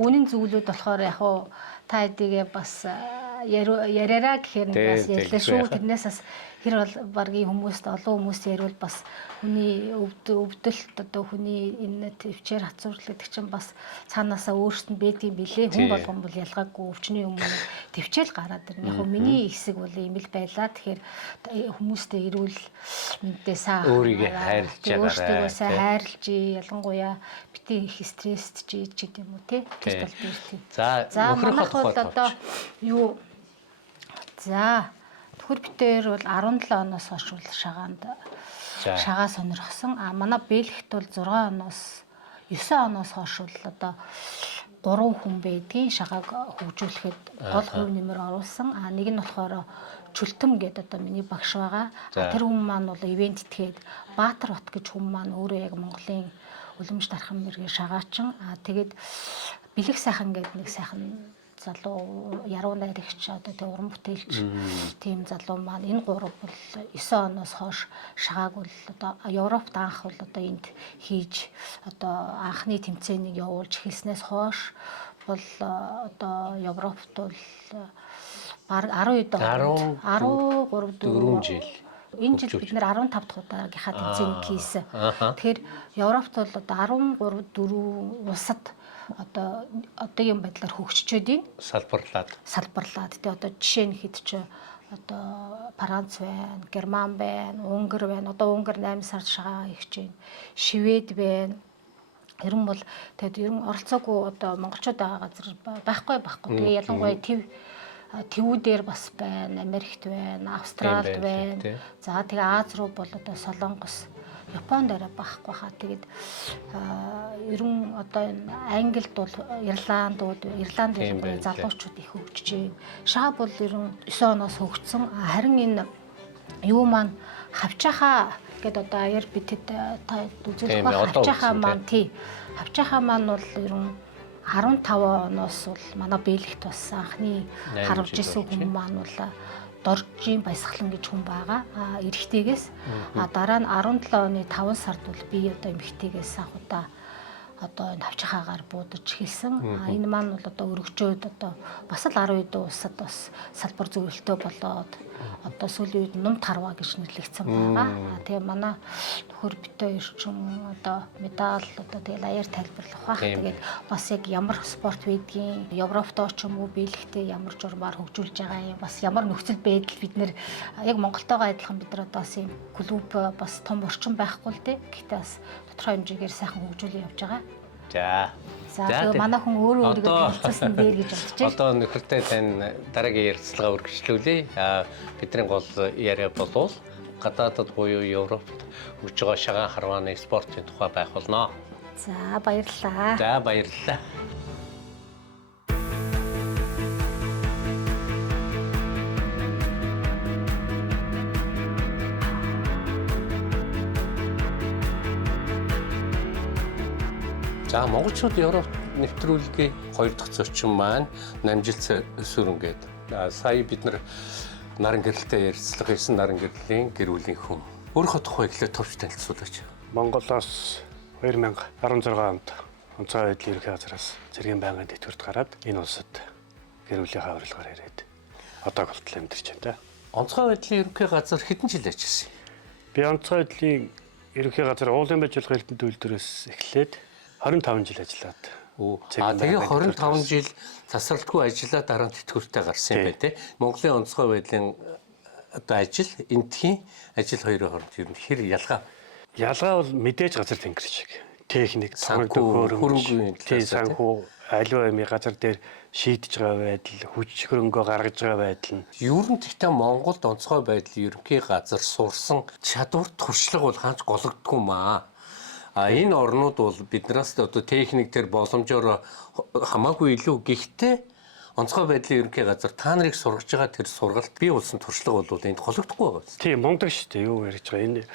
үнэн зүйлүүд болохоор яг уу та хэдийгээ бас яриараа гэхээр бас ярьлаа шүү. Тэрнээс бас хэр бол баргийн хүмүүст олон хүмүүс ярил бас хүний өвдөлт одоо хүний энэ төвчээр хацуурлал гэдэг чинь бас цаанаасаа өөрсдөнд байдгийн билээ. Хүн болгон бол ялгаагүй өвчний өмнө төвчээл гараад ирнэ. Яг миний хэсэг бол ийм л байлаа. Тэгэхээр хүмүүстэй ирүүл мэдээ сайн өөрийгөө хайрлаж байгаарай. Өөртөө сайн хайрлж ялангуяа бити их стресст ч гэдэг юм уу тий. Тэр тал дээр тий. За манайх бол одоо юу төхөр битээр бол 17 оноос хойш бол шагаа сонирхсон. Манай бэлэгт бол 6 оноос 9 оноос хойш бол одоо 3 хүн байдгийн шагааг хөгжүүлэхэд гол хувь нэмэр оруулсан. Нэг нь болохоор Чүлтэм гэдэг одоо миний багш байгаа. Тэр хүн маань бол ивент итгээд Баатар бат гэж хүн маань өөрөө яг Монголын Үлэмж дархан мэргийн шагаачин. Тэгээд бэлэг сайхан гэдэг нэг сайхан залуу яруу найрагч одоо тэг уран бүтээлч тийм залуу маань энэ гурав бол 9 оноос хойш шагааг бол одоо Европт анх бол одоо энд хийж одоо анхны тэмцээнийг явуулж эхэлснээс хойш бол одоо Европт бол баг 12 13 4 жил энэ жил бид нэр 15 дахь удаагийнхаа тэмцээнийг хийсэн. Тэгэхээр Европт бол одоо 13 4 улсад одоогийн байдлаар хөгжчөөд ийн салбарлаад тий одоо жишээ нь хэд ч одоо Франц байна, Герман байна, Унгар байна. Одоо Унгар 8 сард шагаа хийх чинь Швед байна. Ер нь бол тэгэд ер нь оролцоогүй одоо монголчууд байгаа газар байхгүй. Тэгээ ялангуяа Тэвүүдээр бас байна, Америкт байна, Австралид байна. За тэгээ Аз руу бол одоо Солонгос, Японд арай байхгүй хаа. Тэгээд ер нь одоо Англид бол Ирланд залуучууд их хөгжиж байна. Шаа бол ер нь 9 оноос хөгжсөн. Харин энэ юу маань хавчаахаа гэдэг одоо аяар битэд та үзүүлэх ба хавчаахаа маань хавчаахаа маань бол ер нь 15 оноос бол манай бэлэгт бас анхны харуулж исэн хүн маань бол Доржийн Баясгалан гэж хүн байгаа. Эрэгтэйгээс дараа нь 17 оны 5 сард бол би одоо эмэгтэйгээс анхудаа одоо энэ хавчхаагаар буудаж эхэлсэн. Энэ маань бол одоо өргөжөөд одоо бас л 12 улсад бас салбар зөвлөлтөө болоод одоо сүүлийн үед Нум Тарва гэж нэрлэгдсэн байгаа. Тэгээ манай нөхөр битээ ирчин одоо медаль одоо тэгээ аяар тайлбарлах бах. Тэгээд бас яг ямар спорт байдгийг Европт ч юм уу бэлэгтээ ямар журмаар хөгжүүлж байгаа юм бас ямар нөхцөл байдал бид нэр яг Монголтойгоо адилхан бид нар одоо бас юм клуб бас том орчин байхгүй л дээ. Гэхдээ бас тодорхой хэмжээгээр сайхан хөгжүүлэн явж байгаа. За тэгээ манай хүн өөрийгөө хэлцсэн дээр гэж бодож байна. Одоо нөхөртэй тань дараагийн ярилцлага үргэлжлүүлье. Бидний гол яриа болвол гадаадд буюу Европт өгж байгаа шагаан харвааны спортын тухай байх болно. За баярлалаа. За баярлалаа. За монголчууд Европт нэвтрүүлгийн 2 дахь зочин маань намжилт сүрэнгээд сая бид наран гэрэлтэй ярилцлага хийсэн наран гэрлийн гэр бүлийн хүн. Өөрийнхөө тухай эхлээд товч танилцуулаач. Монголоос 2016 онд онцгой байдлын ерөнхий газраас цэргийн байнгын тэтгэврт гараад энэ улсад гэр бүлийнхаа урилгаар ирээд одоо болтол амьдарч байна та. Онцгой байдлын ерөнхий газар хэдэн жил ажилласан юм? Би онцгой байдлын ерөнхий газар уулын байжуулах эрдэнэ үйлдвэрээс эхлээд 25 жил ажиллаад. Тэгээ 25 жил засралтгүй ажиллаа дараа нь тэтгэвртээ гарсан юм байна те. Монголын онцгой байдлын одоо ажил, энтхийн ажил хоёрын хооронд ер нь хэр ялгаа? Ялгаа бол мэдээж газар тэнгэр шиг. Техник, санхүү, хөрөнгөний санхүү, аливаа юмны газар дээр шийдэж байгаа байдал, хүч хөрөнгөө гаргаж байгаа байдал нь. Ер нь гэхдээ Монголд онцгой байдлын ерөнхий газар сурсан чадвар туршлага бол хаач гологдгүй маа. Энэ орнууд бол биднээс одоо техник төр боломжоор хамаагүй илүү гэхдээ онцгой байдлын ерөнхий газар та нарыг сургаж байгаа тэр сургалт бий болсон туршлага бол энд гологдохгүй байгаа. Тийм мундаг шүү дээ. Юу ярьж байгаа энэ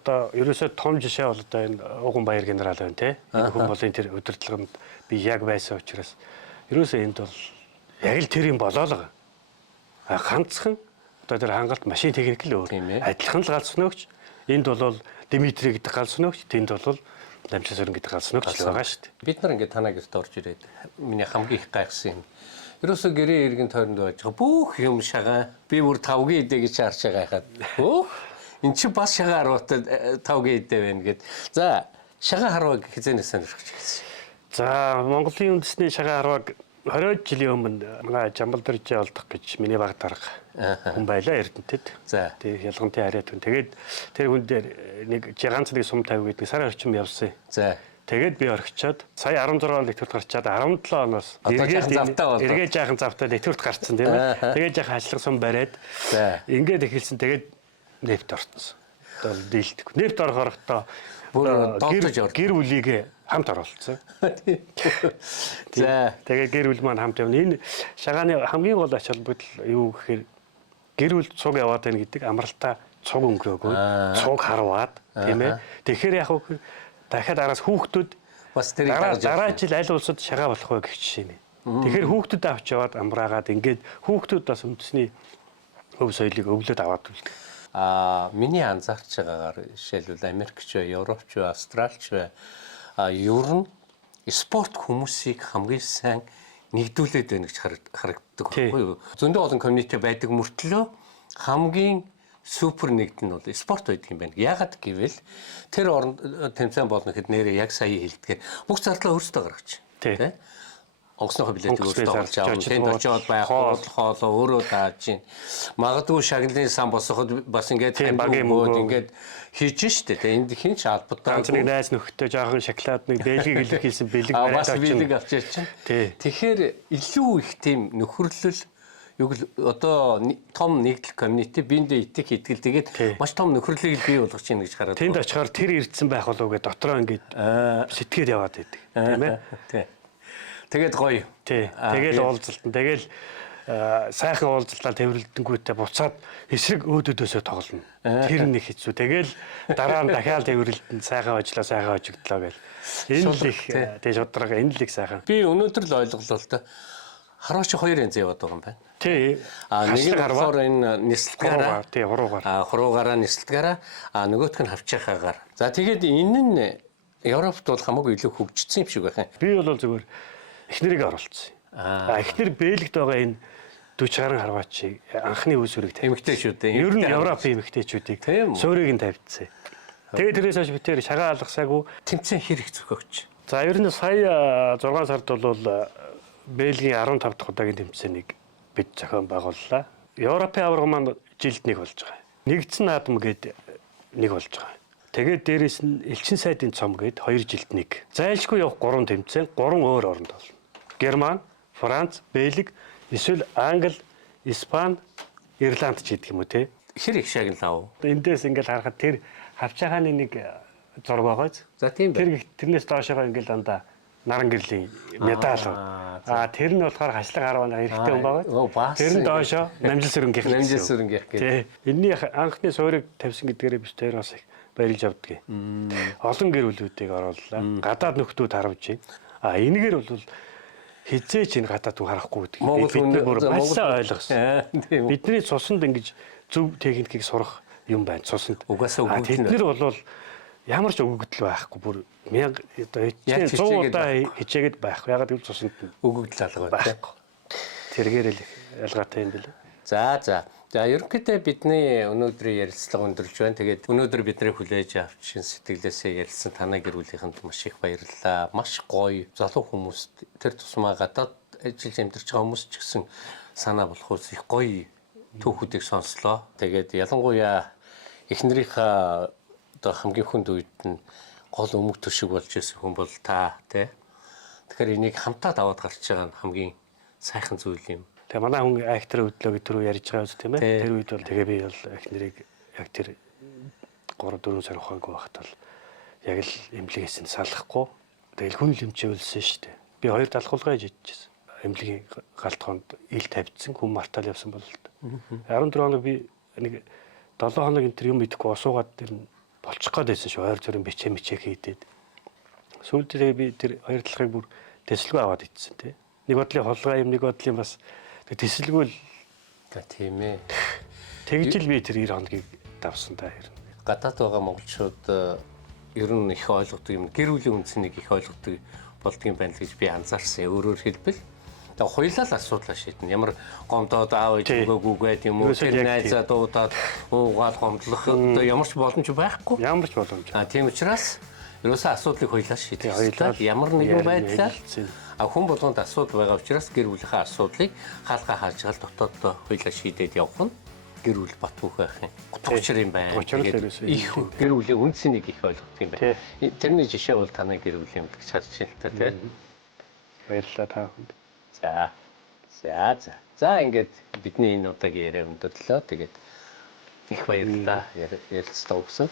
одоо ерөөсөө том жишээ бол одоо энэ Уган Баяр генерал байна те. Энэ хүн болын тэр удирдлаганд би яг байсан учраас ерөөсөө энд бол яг л тэр юм болоо л байгаа. Ганцхан одоо тэр хангалт машин техник л өөр. Адилхан л галс нөгч. Энд бол Дмитрий гэдэг галс нөгч, тэнд бол Намжин Сүрэн гэдэг галс нөгч л байгаа шүү дээ. Бид нар ингээд танаа гэрт орж ирээд миний хамгийн их гайхсан юм. Ерөөсөө гэрээ иргэн тойронд байж байгаа бүх юм шагаан. Би бүр 5G идэ гэж харж байгаа хаад. Эн чи бас шагаан харуутай 5G идэ байна гэд. За шагаан харваг хизээнээс сонирхож байсан. За Монголын үндэсний шагаан харваг 20 жилийн өмнө манай Жамбалдэржээ олдох гэж миний баг дарга хүн байлаа Эрдэнэтэд. За. Тэгээ ялгантын харьяат хүн. Тэгээд тэр хүн дээр нэг ганц нэг сум 50 гэдэг сар орчим явсан. За. Тэгээд би орхичоод сая 16 онд нэвтрүүлт гарчаад 17 оноос эргээд жаахан завтаа нэвтрүүлт гарцсан тийм ээ. Тэгээд жаахан ажиллах сум бариад ингээд эхэлсэн. Тэгээд нефт орцсон. Одоо дийлдэг. Нефт орохорохтой гэр бүлийг хамт оруулсан. За тэгээд гэр бүл маань хамт явна. Энэ шагааны хамгийн гол ач холбогдол юу гэхээр гэр бүл цуг яваад байна гэдэг амралтаа цуг өнгөрөөгөө цуг харваад тийм ээ. Тэгэхээр яг хөө дахиад араас хүүхдүүд бас тэр дараа жил аль улсад шагаа болох вэ гэх жишээ нэ. Тэгэхээр хүүхдүүд авч яваад амраагаад ингээд хүүхдүүд бас үндэсний өв соёлыг өвлөд аваад үлдэх. Миний анзаарч байгаагаар жишээлбэл Америкч бай, Европч бай, Австралч бай ер нь спорт хүмүүсийг хамгийн сайн нэгдүүлээд байна гэж харагддаг байхгүй юу? Зөндөө олон комьюнити байдаг мөртлөө хамгийн супер нэгдэн нь бол спорт байдаг юм байна. Яагаад гэвэл тэр оронд тэмцээн болно гэхэд нэрээ яг сая хэлдгээр бүх зардлаа өөрсдөө гаргаж байна. Тэ? Онгоцноо билетийг өөрсдөө олж авах, тэнд очиод байх, хоолоо өөрөө дааж чинь. Магадгүй шагналын сан босоход бас ингээд хамбагууд ингээд хийж штэ. Энд хин ч албатай. Ганц нэг найз нөхдөд жаахан шоколад нэг бэлгийг илэрхийлсэн бэлэг бариад авчих. Бэлэг авчиж чинь. Тэгэхээр илүү их тийм нөхөрлөл одоо том нэгдэл комьюнити биндээ итэх итгэл тэгээд маш том нөхөрлөлийг бий болгож чинь гэж хараад. Тэнд очихоор тэр ирдсэн байх болов уу гэдээ дотроо ингээд сэтгэл яваад байдаг. Тийм ээ. Тий. Тэгээд гоё. Тий. Тэгэл уулзалтан. Тэгэл сайхан уулзалтаа тэмэрлэдэнгүүтээ буцаад эсрэг өөдөөдөөсөө тоглоно. Тэр нэг хэцүү. Тэгэл дараа нь дахиад тэмэрлэлтэнд сайхан ажиллаа хожигдлоо гэл. Энэ л их тий шудрага энэ л их сайхан. Би өнөөдөр л ойлголоо л да. Харууч 2 янз яваад байгаа юм байна. Тий. Нэг нь болохоор энэ нислэгаараа тий хуруугаар. Хуруугаараа нислэгаараа нөгөөх нь хавчаахаагаар. За тэгээд энэ нь Европт бол хамаагүй илүү хөгжсөн юм шиг байна. Би бол зүгээр эхнэрийг оруулсан. Эхнэр бэлэгд байгаа энэ 40 гаруй харваачийг анхны үс үрэг эмэгтэйчүүд. Ер нь Европын эмэгтэйчүүдийг суурийг нь тавьдсан. Тэгээд тэрээс хойш битээр шагаа алгасаагүй тэмцээн хэрэг зохиогч. За ер нь сая 6 сард бол Бельгийн 15 дахь удаагийн тэмцээнийг бид зохион байгууллаа. Европын аварга маань жилд нэг болж байгаа. Нэгдсэн наадам гээд нэг болж байгаа. Тэгээд дээрэс нь элчин сайдын цом гээд 2 жилд нэг. Зайлшгүй явах 3 тэмцээн 3 өөр оронд болно. Герман, Франц, Бельги, эсвэл Англи, Испани, Ирланд ч гэдэг юм уу те. хэр их шагналаа. Эндээс ингээд харахад тэр хавчаахааны нэг зураг байгаа. За тийм байна. Тэрнээс доошоо ингээд дандаа наран гэрлийн медаль. Тэр нь болохоор хашлаг 10 оноо хэрэгтэй юм байгаа. Тэр нь доошоо намжил сүрэнгийнх. Намжил сүрэнгийнх гэдэг. Энэний анхны суурийг тавьсан гэдгээрээ биш тэр бас их баярлж авдгийг. Олон гэр бүлүүдийг орууллаа. Гадаад нөхдүүд харамж. Энэгээр бол хизээч энэ гадаад хүн харахгүй гэдэг. Бид нар бүр маш сайн ойлгосон. Бидний цуснд ингэж зөв техникийг сурах юм байна. Цуснд. Угаасаа өгөгдөл. Бид нар бол ямар ч өгөгдөл байхгүй. Бүр 100 удаа хичээгээд байхгүй. Ягаад гэвэл цуснд өгөгдөл алга байна. Тэргээр л ялгаатай юм билээ. За ерөнхийдөө бидний өнөөдрийн ярилцлага өндөрлж байна. Тэгээд өнөөдөр бидний хүлээж авч шин сэтгэлээсээ ярилцсан танай гэр бүлийнхэнд маш их баярлалаа. Маш гоё залуу хүмүүс тэр тусмаа гадаад ажиллаж амьдарч байгаа хүмүүс ч гэсэн санаа болохоос их гоё түүхүүдийг сонслоо. Тэгээд ялангуяа эхнэрийнхээ одоо хамгийн хүнд үед нь гол өмг төшиг болж ирсэн хүн бол та тий. Тэгэхээр энийг хамтаад аваад гарч байгаа нь хамгийн сайхан зүйл юм. Тэгээ манай хүн актер хөдлөө гэдэг рүү ярьж байгаа үст тийм ээ. Тэр үед бол тэгээ би бол эхнэрийг яг тэр 3-4 сар ухаагүй байхад бол яг л эмнэлгээс нь салахгүй. Тэгэл хүн лимчүүлсэн шүү дээ. Би 2 далхуулгаа хийж идчихсэн. Эмнэлгийн галтгоонд ил тавьдсан хүн мартаал явсан бол 14 хоног би нэг 7 хоног энэ юм идэхгүй усуугаад тэр болчих гээд байсан шүү. Ойр зүрийн бичээ хийдээд. Сүүлд тэгээ би тэр 2 талхыг бүр тэсэлгүй аваад идсэн тий. Нэг бодлын холгоо юм, нэг бодлын бас тэсэлгүй л тийм ээ. тэгж л би тэр 90 хоногийг давсан та хэрнэ. Гадаад байгаа монголчууд ер нь их ойлгодог юм. Гэр бүлийн үндснийг их ойлгодог болдгийн байна л гэж би анзаарсан. Өөрөөр хэлбэл тэгээ хоёулаа л асуудлаа шийднэ. Ямар гомдоод аав ээж өгөөгүй юм уу? Тэр найзаа дуудаад уугаал гомдлох одоо ямар ч боломж байхгүй. Ямар ч боломж. Тийм учраас ерөөсөө асуудлыг хоёулаа шийдэх. Ямар нэгэн байдлаар хүн болгонд асуудал байгаа учраас гэр бүлийнхээ асуудлыг хаалгаа хааж гал дотооддоо хоёулаа шийдээд явах нь гэр бүл бат бөх байх юм. Учир юм байна. Тэгээд их гэр бүлийн үндсэнийг их ойлгох юм байна. Тэрний жишээ бол танай гэр бүл юм гэж харж байна та тийм. Баярлалаа та бүхэнд. За ингээд бидний энэ удаагийн яриа өндөрлөө. Тэгээд их баярлалаа. Ярилцлага өгсөн.